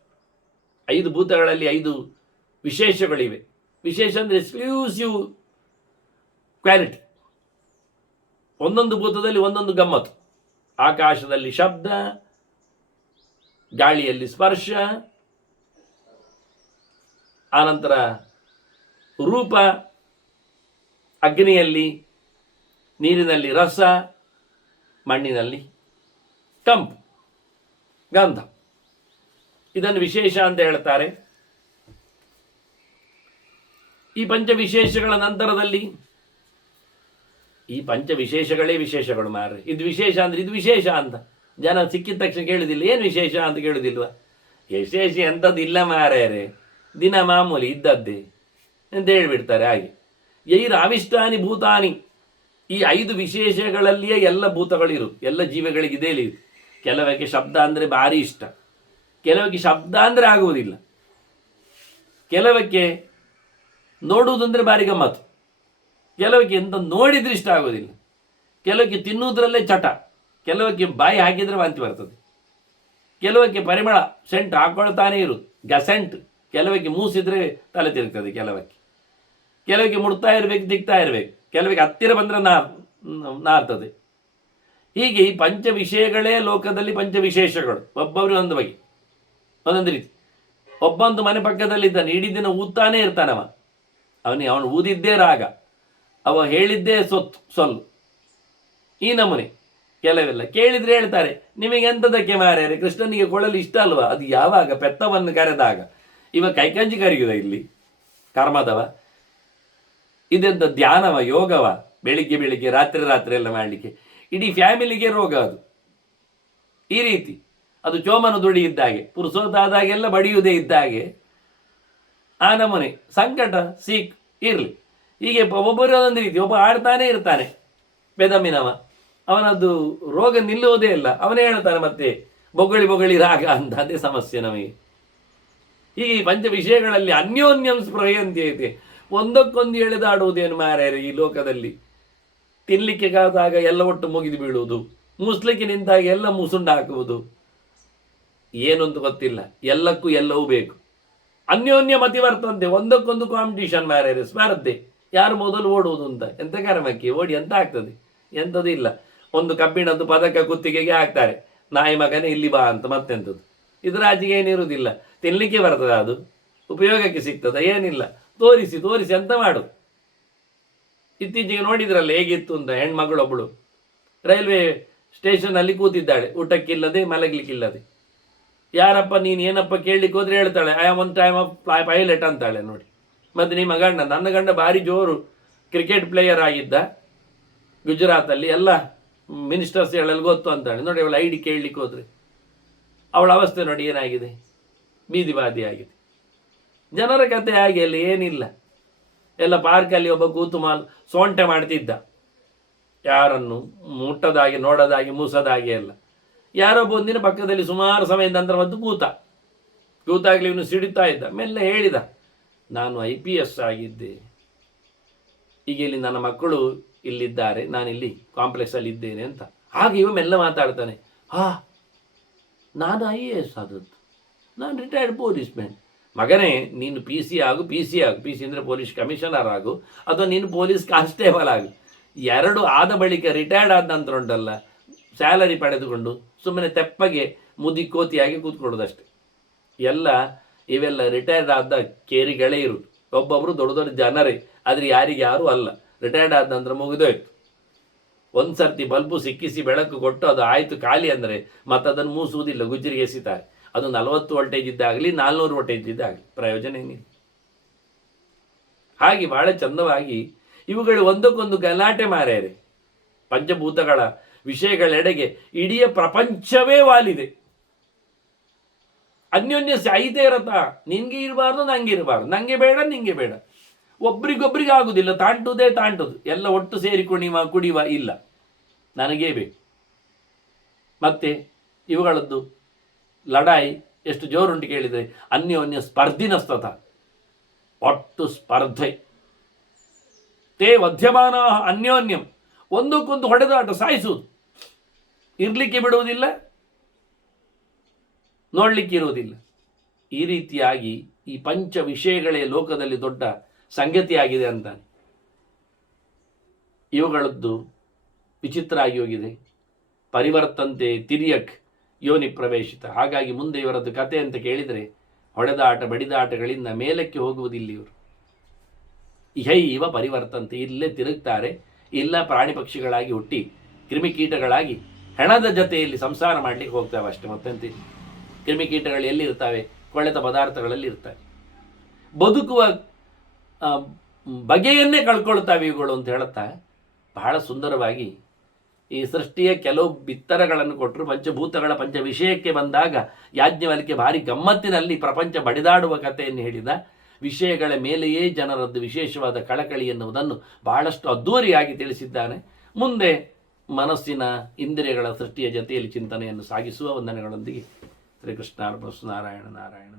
5 ಭೂತಗಳಲ್ಲಿ 5 ವಿಶೇಷಗಳಿವೆ. ವಿಶೇಷ ಅಂದರೆ ಎಕ್ಸ್ಕ್ಲೂಸಿವ್ ಕ್ವಾಲಿಟಿ. ಒಂದೊಂದು ಭೂತದಲ್ಲಿ ಒಂದೊಂದು ಗಮ್ಮತ್ತು. ಆಕಾಶದಲ್ಲಿ ಶಬ್ದ, ಗಾಳಿಯಲ್ಲಿ ಸ್ಪರ್ಶ, ಆನಂತರ ರೂಪ, ಅಗ್ನಿಯಲ್ಲಿ, ನೀರಿನಲ್ಲಿ ರಸ, ಮಣ್ಣಿನಲ್ಲಿ ಕಂಪು, ಗಂಧ. ಇದನ್ನು ವಿಶೇಷ ಅಂತ ಹೇಳ್ತಾರೆ. ಈ ಪಂಚವಿಶೇಷಗಳ ನಂತರದಲ್ಲಿ ಈ ಪಂಚವಿಶೇಷಗಳೇ ವಿಶೇಷಗಳು ಮಾರ್ರೆ. ಇದು ವಿಶೇಷ ಅಂದರೆ ಇದು ವಿಶೇಷ ಅಂತ ಜನ ಸಿಕ್ಕಿದ ತಕ್ಷಣ ಕೇಳುವುದಿಲ್ಲ, ಏನು ವಿಶೇಷ ಅಂತ ಕೇಳುವುದಿಲ್ವ? ವಿಶೇಷ ಎಂಥದ್ದು ಇಲ್ಲ ಮಾರ್ಯಾರೆ, ದಿನ ಮಾಮೂಲಿ ಇದ್ದದ್ದೇ ಅಂತ ಹೇಳಿಬಿಡ್ತಾರೆ. ಹಾಗೆ ಯೈರ್ ಆವಿಷ್ಟಾನಿ ಭೂತಾನಿ, ಈ 5 ವಿಶೇಷಗಳಲ್ಲಿಯೇ ಎಲ್ಲ ಭೂತಗಳಿರು, ಎಲ್ಲ ಜೀವಗಳಿಗೆ ಇದೇ ಇರು. ಕೆಲವಕ್ಕೆ ಶಬ್ದ ಅಂದರೆ ಭಾರಿ ಇಷ್ಟ, ಕೆಲವಕ್ಕೆ ಶಬ್ದ ಅಂದರೆ ಆಗುವುದಿಲ್ಲ, ಕೆಲವಕ್ಕೆ ನೋಡುವುದಂದರೆ ಭಾರಿ ಗಮ್ಮತ್ತು, ಕೆಲವಕ್ಕೆ ಎಂತ ನೋಡಿದ್ರೆ ಇಷ್ಟ ಆಗೋದಿಲ್ಲ, ಕೆಲವಕ್ಕೆ ತಿನ್ನುವುದರಲ್ಲೇ ಚಟ, ಕೆಲವಕ್ಕೆ ಬಾಯಿ ಹಾಕಿದರೆ ವಾಂತಿ ಬರ್ತದೆ, ಕೆಲವಕ್ಕೆ ಪರಿಮಳ ಸೆಂಟ್ ಹಾಕೊಳ್ತಾನೆ ಇರುವುದು ಗಸೆಂಟ್, ಕೆಲವಕ್ಕೆ ಮೂಸಿದ್ರೆ ತಲೆ ತಿರುಗ್ತದೆ, ಕೆಲವಕ್ಕೆ ಮುಡ್ತಾ ಇರಬೇಕು, ದಿಕ್ತಾ ಇರಬೇಕು, ಕೆಲವಕ್ಕೆ ಹತ್ತಿರ ಬಂದರೆ ನಾರ್ತದೆ. ಹೀಗೆ ಈ ಪಂಚ ವಿಷಯಗಳೇ ಲೋಕದಲ್ಲಿ ಪಂಚವಿಶೇಷಗಳು. ಒಬ್ಬೊಬ್ಬರು ಒಂದು ಬಗೆ, ಒಂದೊಂದು ರೀತಿ. ಒಬ್ಬೊಂದು ಮನೆ ಪಕ್ಕದಲ್ಲಿದ್ದಾನೆ, ಇಡೀ ದಿನ ಊದ್ತಾನೇ ಇರ್ತಾನವ, ಅವನು ಊದಿದ್ದೇ ರಾಗ, ಅವ ಹೇಳಿದ್ದೇ ಸೊಲ್ಲು, ಈ ನಮೂನೆ. ಕೆಲವೆಲ್ಲ ಕೇಳಿದ್ರೆ ಹೇಳ್ತಾರೆ, ನಿಮಗೆ ಎಂಥದಕ್ಕೆ ಮಾರ್ಯಾರೆ, ಕೃಷ್ಣನಿಗೆ ಕೊಡಲು ಇಷ್ಟ ಅಲ್ವಾ? ಅದು ಯಾವಾಗ? ಪೆತ್ತವನ್ನು ಕರೆದಾಗ. ಇವ ಕೈಕಂಜಿ ಕರೆಯುವುದ ಇಲ್ಲಿ ಕರ್ಮದವ? ಇದೆಂತ ಧ್ಯಾನವ, ಯೋಗವ? ಬೆಳಿಗ್ಗೆ ರಾತ್ರಿ ಎಲ್ಲ ಮಾಡಲಿಕ್ಕೆ ಇಡೀ ಫ್ಯಾಮಿಲಿಗೆ ರೋಗ ಅದು. ಈ ರೀತಿ ಅದು ಚೋಮನ ದುಡಿ ಇದ್ದಾಗೆ, ಪುರುಸೋತಾದಾಗೆಲ್ಲ ಬಡಿಯುವುದೇ ಇದ್ದಾಗೆ, ಆ ನಮೂನೆ ಸಂಕಟ ಸೀಕ್ ಇರಲಿ. ಹೀಗೆ ಒಬ್ಬೊಬ್ಬರು ಒಂದೊಂದು ರೀತಿ. ಒಬ್ಬ ಆಡ್ತಾನೆ ಇರ್ತಾನೆ ಬೆದಮಿನವ, ಅವನದ್ದು ರೋಗ ನಿಲ್ಲುವುದೇ ಇಲ್ಲ, ಅವನೇ ಹೇಳ್ತಾನೆ ಮತ್ತೆ ಬೊಗಳಿ ರಾಗ ಅಂತ. ಅದೇ ಸಮಸ್ಯೆ ನಮಗೆ. ಹೀಗೆ ಪಂಚ ವಿಷಯಗಳಲ್ಲಿ ಅನ್ಯೋನ್ಯಂ ಸ್ಪೃಹಂತಿ ಐತೆ, ಒಂದಕ್ಕೊಂದು ಎಳೆದಾಡುವುದೇನು ಮಾರ್ಯಾರೆ ಈ ಲೋಕದಲ್ಲಿ. ತಿನ್ಲಿಕ್ಕೆ ಕಾದಾಗ ಎಲ್ಲ ಒಟ್ಟು ಮುಗಿದು ಬೀಳುವುದು, ಮುಸ್ಲಿಕ್ಕೆ ನಿಂತಾಗ ಎಲ್ಲ ಮುಸುಂಡ ಹಾಕುವುದು, ಏನೊಂದು ಗೊತ್ತಿಲ್ಲ, ಎಲ್ಲಕ್ಕೂ ಎಲ್ಲವೂ ಬೇಕು. ಅನ್ಯೋನ್ಯ ಮತಿವರ್ತಂತೆ, ಒಂದಕ್ಕೊಂದು ಕಾಂಪಿಟೇಷನ್ ಮಾರ್ಯಾರೆ, ಸ್ಪರ್ಧೆ, ಯಾರು ಮೊದಲು ಓಡುವುದು ಅಂತ. ಎಂತ ಕರ್ಮಕ್ಕೆ ಓಡಿ ಎಂತ ಆಗ್ತದೆ? ಎಂಥದ್ದು ಇಲ್ಲ. ಒಂದು ಕಬ್ಬಿಣದ್ದು ಪದಕ ಕುತ್ತಿಗೆಗೆ ಹಾಕ್ತಾರೆ, ನಾಯಿ ಮಗನೇ ಇಲ್ಲಿ ಬಾ ಅಂತ, ಮತ್ತೆಂಥದ್ದು. ಇದರ ಆಚೆಗೆ ಏನಿರುವುದಿಲ್ಲ. ತಿನ್ಲಿಕ್ಕೆ ಬರ್ತದೆ, ಅದು ಉಪಯೋಗಕ್ಕೆ ಸಿಗ್ತದ? ಏನಿಲ್ಲ. ತೋರಿಸಿ ಅಂತ ಮಾಡು. ಇತ್ತೀಚೆಗೆ ನೋಡಿದ್ರಲ್ಲ ಹೇಗಿತ್ತು ಅಂತ, ಹೆಣ್ಮಗಳೊಬ್ಬಳು ರೈಲ್ವೆ ಸ್ಟೇಷನಲ್ಲಿ ಕೂತಿದ್ದಾಳೆ, ಊಟಕ್ಕಿಲ್ಲದೆ ಮಲಗಲಿಕ್ಕಿಲ್ಲದೆ. ಯಾರಪ್ಪ ನೀನು ಏನಪ್ಪ ಕೇಳಲಿಕ್ಕೆ ಹೋದ್ರೆ ಹೇಳ್ತಾಳೆ I am one time of pilot ಅಂತಾಳೆ. ನೋಡಿ, ಮತ್ತು ನಿಮ್ಮ ಗಂಡ, ನನ್ನ ಗಂಡ ಭಾರಿ ಜೋರು ಕ್ರಿಕೆಟ್ ಪ್ಲೇಯರ್ ಆಗಿದ್ದ ಗುಜರಾತಲ್ಲಿ, ಎಲ್ಲ ಮಿನಿಸ್ಟರ್ಸ್ಗಳೆಲ್ಲ ಗೊತ್ತು ಅಂತಾಳೆ. ನೋಡಿ, ಅವಳ ಐಡಿ ಕೇಳಲಿಕ್ಕೆ ಹೋದ್ರೆ ಅವಳ ಅವಸ್ಥೆ ನೋಡಿ ಏನಾಗಿದೆ, ಬೀದಿ ಬಾದಿ ಆಗಿದೆ. ಜನರ ಕತೆ ಹಾಗೆ ಅಲ್ಲಿ ಏನಿಲ್ಲ. ಎಲ್ಲ ಪಾರ್ಕಲ್ಲಿ ಒಬ್ಬ ಕೂತು ಸೊಂಟೆ ಮಾಡ್ತಿದ್ದ, ಯಾರನ್ನು ಮುಟ್ಟದಾಗಿ ನೋಡೋದಾಗಿ ಮೂಸದಾಗಿ ಎಲ್ಲ. ಯಾರೊಬ್ಬ ಒಂದಿನ ಪಕ್ಕದಲ್ಲಿ ಸುಮಾರು ಸಮಯದ ನಂತರ ಬಂದು ಕೂತಾಗಲಿ ಇವನು ಸಿಡಿತಾ ಇದ್ದ. ಮೆಲ್ಲ ಹೇಳಿದ, ನಾನು IPS ಆಗಿದ್ದೆ, ಈಗ ಇಲ್ಲಿ ನನ್ನ ಮಕ್ಕಳು ಇಲ್ಲಿದ್ದಾರೆ, ನಾನಿಲ್ಲಿ ಕಾಂಪ್ಲೆಕ್ಸಲ್ಲಿ ಇದ್ದೇನೆ ಅಂತ. ಹಾಗೆ ಇವ ಮೆಲ್ಲ ಮಾತಾಡ್ತಾನೆ, ನಾನು IAS ಆದದ್ದು, ನಾನು ರಿಟೈರ್ಡ್ ಪೊಲೀಸ್ ಮ್ಯಾನ್. ಮಗನೇ, ನೀನು PC ಆಗು, PC ಅಂದರೆ ಪೊಲೀಸ್ ಕಮಿಷನರ್ ಆಗು, ಅಥವಾ ನೀನು ಪೊಲೀಸ್ ಕಾನ್ಸ್ಟೇಬಲ್ ಆಗು. ಎರಡು ಆದ ಬಳಿಕ ರಿಟೈರ್ಡ್ ಆದ ನಂತರ ಉಂಟಲ್ಲ, ಸ್ಯಾಲರಿ ಪಡೆದುಕೊಂಡು ಸುಮ್ಮನೆ ತೆಪ್ಪಗೆ ಮುದಿ ಕೋತಿಯಾಗಿ ಕೂತ್ಕೊಳ್ಳೋದಷ್ಟೆ. ಇವೆಲ್ಲ ರಿಟೈರ್ಡ್ ಆದ ಕೇರಿಗಳೇ ಇರುವುದು. ಒಬ್ಬೊಬ್ಬರು ದೊಡ್ಡ ದೊಡ್ಡ ಜನರೇ, ಆದರೆ ಯಾರಿಗೆ ಯಾರೂ ಅಲ್ಲ. ರಿಟೈರ್ಡ್ ಆದ ನಂತರ ಮುಗಿದೋಯ್ತು. ಒಂದು ಸರ್ತಿ ಬಲ್ಬು ಸಿಕ್ಕಿಸಿ ಬೆಳಕು ಕೊಟ್ಟು ಅದು ಆಯಿತು ಖಾಲಿ ಅಂದರೆ ಮತ್ತೆ ಅದನ್ನು ಮೂಸುವುದಿಲ್ಲ, ಗುಜ್ರಿಗೆ ಎಸಿತಾರೆ. ಅದು 40 ವೋಲ್ಟೇಜ್ ಇದ್ದಾಗಲಿ 400 ವೋಲ್ಟೇಜ್ ಇದ್ದಾಗಲಿ ಪ್ರಯೋಜನ ಏನಿಲ್ಲ. ಹಾಗೆ ಬಹಳ ಚಂದವಾಗಿ ಇವುಗಳು ಒಂದಕ್ಕೊಂದು ಗಲಾಟೆ ಮಾರ್ಯಾರೆ. ಪಂಚಭೂತಗಳ ವಿಷಯಗಳೆಡೆಗೆ ಇಡೀ ಪ್ರಪಂಚವೇ ವಾಲಿದೆ. ಅನ್ಯೋನ್ಯ ಸಾಯಿತೇ ಇರತ್ತ, ನಿನ್ಗೆ ಇರಬಾರ್ದು ನಂಗೆ ಇರಬಾರ್ದು, ನಂಗೆ ಬೇಡ ನಿಂಗೆ ಬೇಡ, ಒಬ್ರಿಗೊಬ್ರಿಗೆ ಆಗುದಿಲ್ಲ, ತಾಂಟುದೇ ತಾಂಟುದು, ಎಲ್ಲ ಒಟ್ಟು ಸೇರಿ ಕುಡಿಯುವ ಇಲ್ಲ, ನನಗೇ ಬೇಕು. ಮತ್ತೆ ಇವುಗಳದ್ದು ಲಡಾಯಿ ಎಷ್ಟು ಜೋರುಂಟು ಕೇಳಿದರೆ, ಅನ್ಯೋನ್ಯ ಸ್ಪರ್ಧಿನಸ್ತತ, ಒಟ್ಟು ಸ್ಪರ್ಧೆ. ತೇ ವಧ್ಯಮಾನ ಅನ್ಯೋನ್ಯಂ, ಒಂದಕ್ಕೊಂದು ಹೊಡೆದಾಟ, ಸಾಯಿಸುವುದು, ಇರ್ಲಿಕ್ಕೆ ಬಿಡುವುದಿಲ್ಲ, ನೋಡ್ಲಿಕ್ಕೆ ಇರುವುದಿಲ್ಲ. ಈ ರೀತಿಯಾಗಿ ಈ ಪಂಚ ವಿಷಯಗಳೇ ಲೋಕದಲ್ಲಿ ದೊಡ್ಡ ಸಂಗತಿಯಾಗಿದೆ ಅಂತಾನೆ. ಇವುಗಳದ್ದು ವಿಚಿತ್ರ ಆಗಿ ಹೋಗಿದೆ. ಪರಿವರ್ತಂತೆ ತಿರ್ಯಕ್ ಯೋನಿ ಪ್ರವೇಶಿತ. ಹಾಗಾಗಿ ಮುಂದೆ ಇವರದ್ದು ಕತೆ ಅಂತ ಕೇಳಿದರೆ ಹೊಡೆದಾಟ ಬಡಿದಾಟಗಳಿಂದ ಮೇಲಕ್ಕೆ ಹೋಗುವುದಿಲ್ಲ ಇವರು. ಇಹೈವ ಪರಿವರ್ತಂತೆ, ಇಲ್ಲೇ ತಿರುಗ್ತಾರೆ, ಇಲ್ಲ ಪ್ರಾಣಿ ಪಕ್ಷಿಗಳಾಗಿ ಹುಟ್ಟಿ ಕ್ರಿಮಿಕೀಟಗಳಾಗಿ ಹೆಣದ ಜೊತೆಯಲ್ಲಿ ಸಂಸಾರ ಮಾಡಲಿಕ್ಕೆ ಹೋಗ್ತಾವೆ ಅಷ್ಟೇ. ಮತ್ತೆಂತ ಕ್ರಿಮಿಕೀಟಗಳು ಎಲ್ಲಿರ್ತವೆ? ಕೊಳೆತ ಪದಾರ್ಥಗಳಲ್ಲಿ ಇರ್ತವೆ. ಬದುಕುವ ಬಗೆಯನ್ನೇ ಕಳ್ಕೊಳ್ತಾವೆ ಇವುಗಳು ಅಂತ ಹೇಳುತ್ತಾ ಬಹಳ ಸುಂದರವಾಗಿ ಈ ಸೃಷ್ಟಿಯ ಕೆಲವು ಬಿತ್ತರಗಳನ್ನು ಕೊಟ್ಟರು. ಪಂಚಭೂತಗಳ ಪಂಚ ವಿಷಯಕ್ಕೆ ಬಂದಾಗ ಯಾಜ್ಞವಲ್ಕ್ಯ ಭಾರಿ ಗಮ್ಮತ್ತಿನಲ್ಲಿ ಪ್ರಪಂಚ ಬಡಿದಾಡುವ ಕಥೆಯನ್ನು ಹೇಳಿದ. ವಿಷಯಗಳ ಮೇಲೆಯೇ ಜನರದ್ದು ವಿಶೇಷವಾದ ಕಳಕಳಿ ಎನ್ನುವುದನ್ನು ಬಹಳಷ್ಟು ಅದ್ದೂರಿಯಾಗಿ ತಿಳಿಸಿದ್ದಾನೆ. ಮುಂದೆ ಮನಸ್ಸಿನ ಇಂದ್ರಿಯಗಳ ಸೃಷ್ಟಿಯ ಜೊತೆಯಲ್ಲಿ ಚಿಂತನೆಯನ್ನು ಸಾಗಿಸುವ ವಂದನೆಗಳೊಂದಿಗೆ ಶ್ರೀಕೃಷ್ಣ ನಾರಾಯಣ ನಾರಾಯಣ.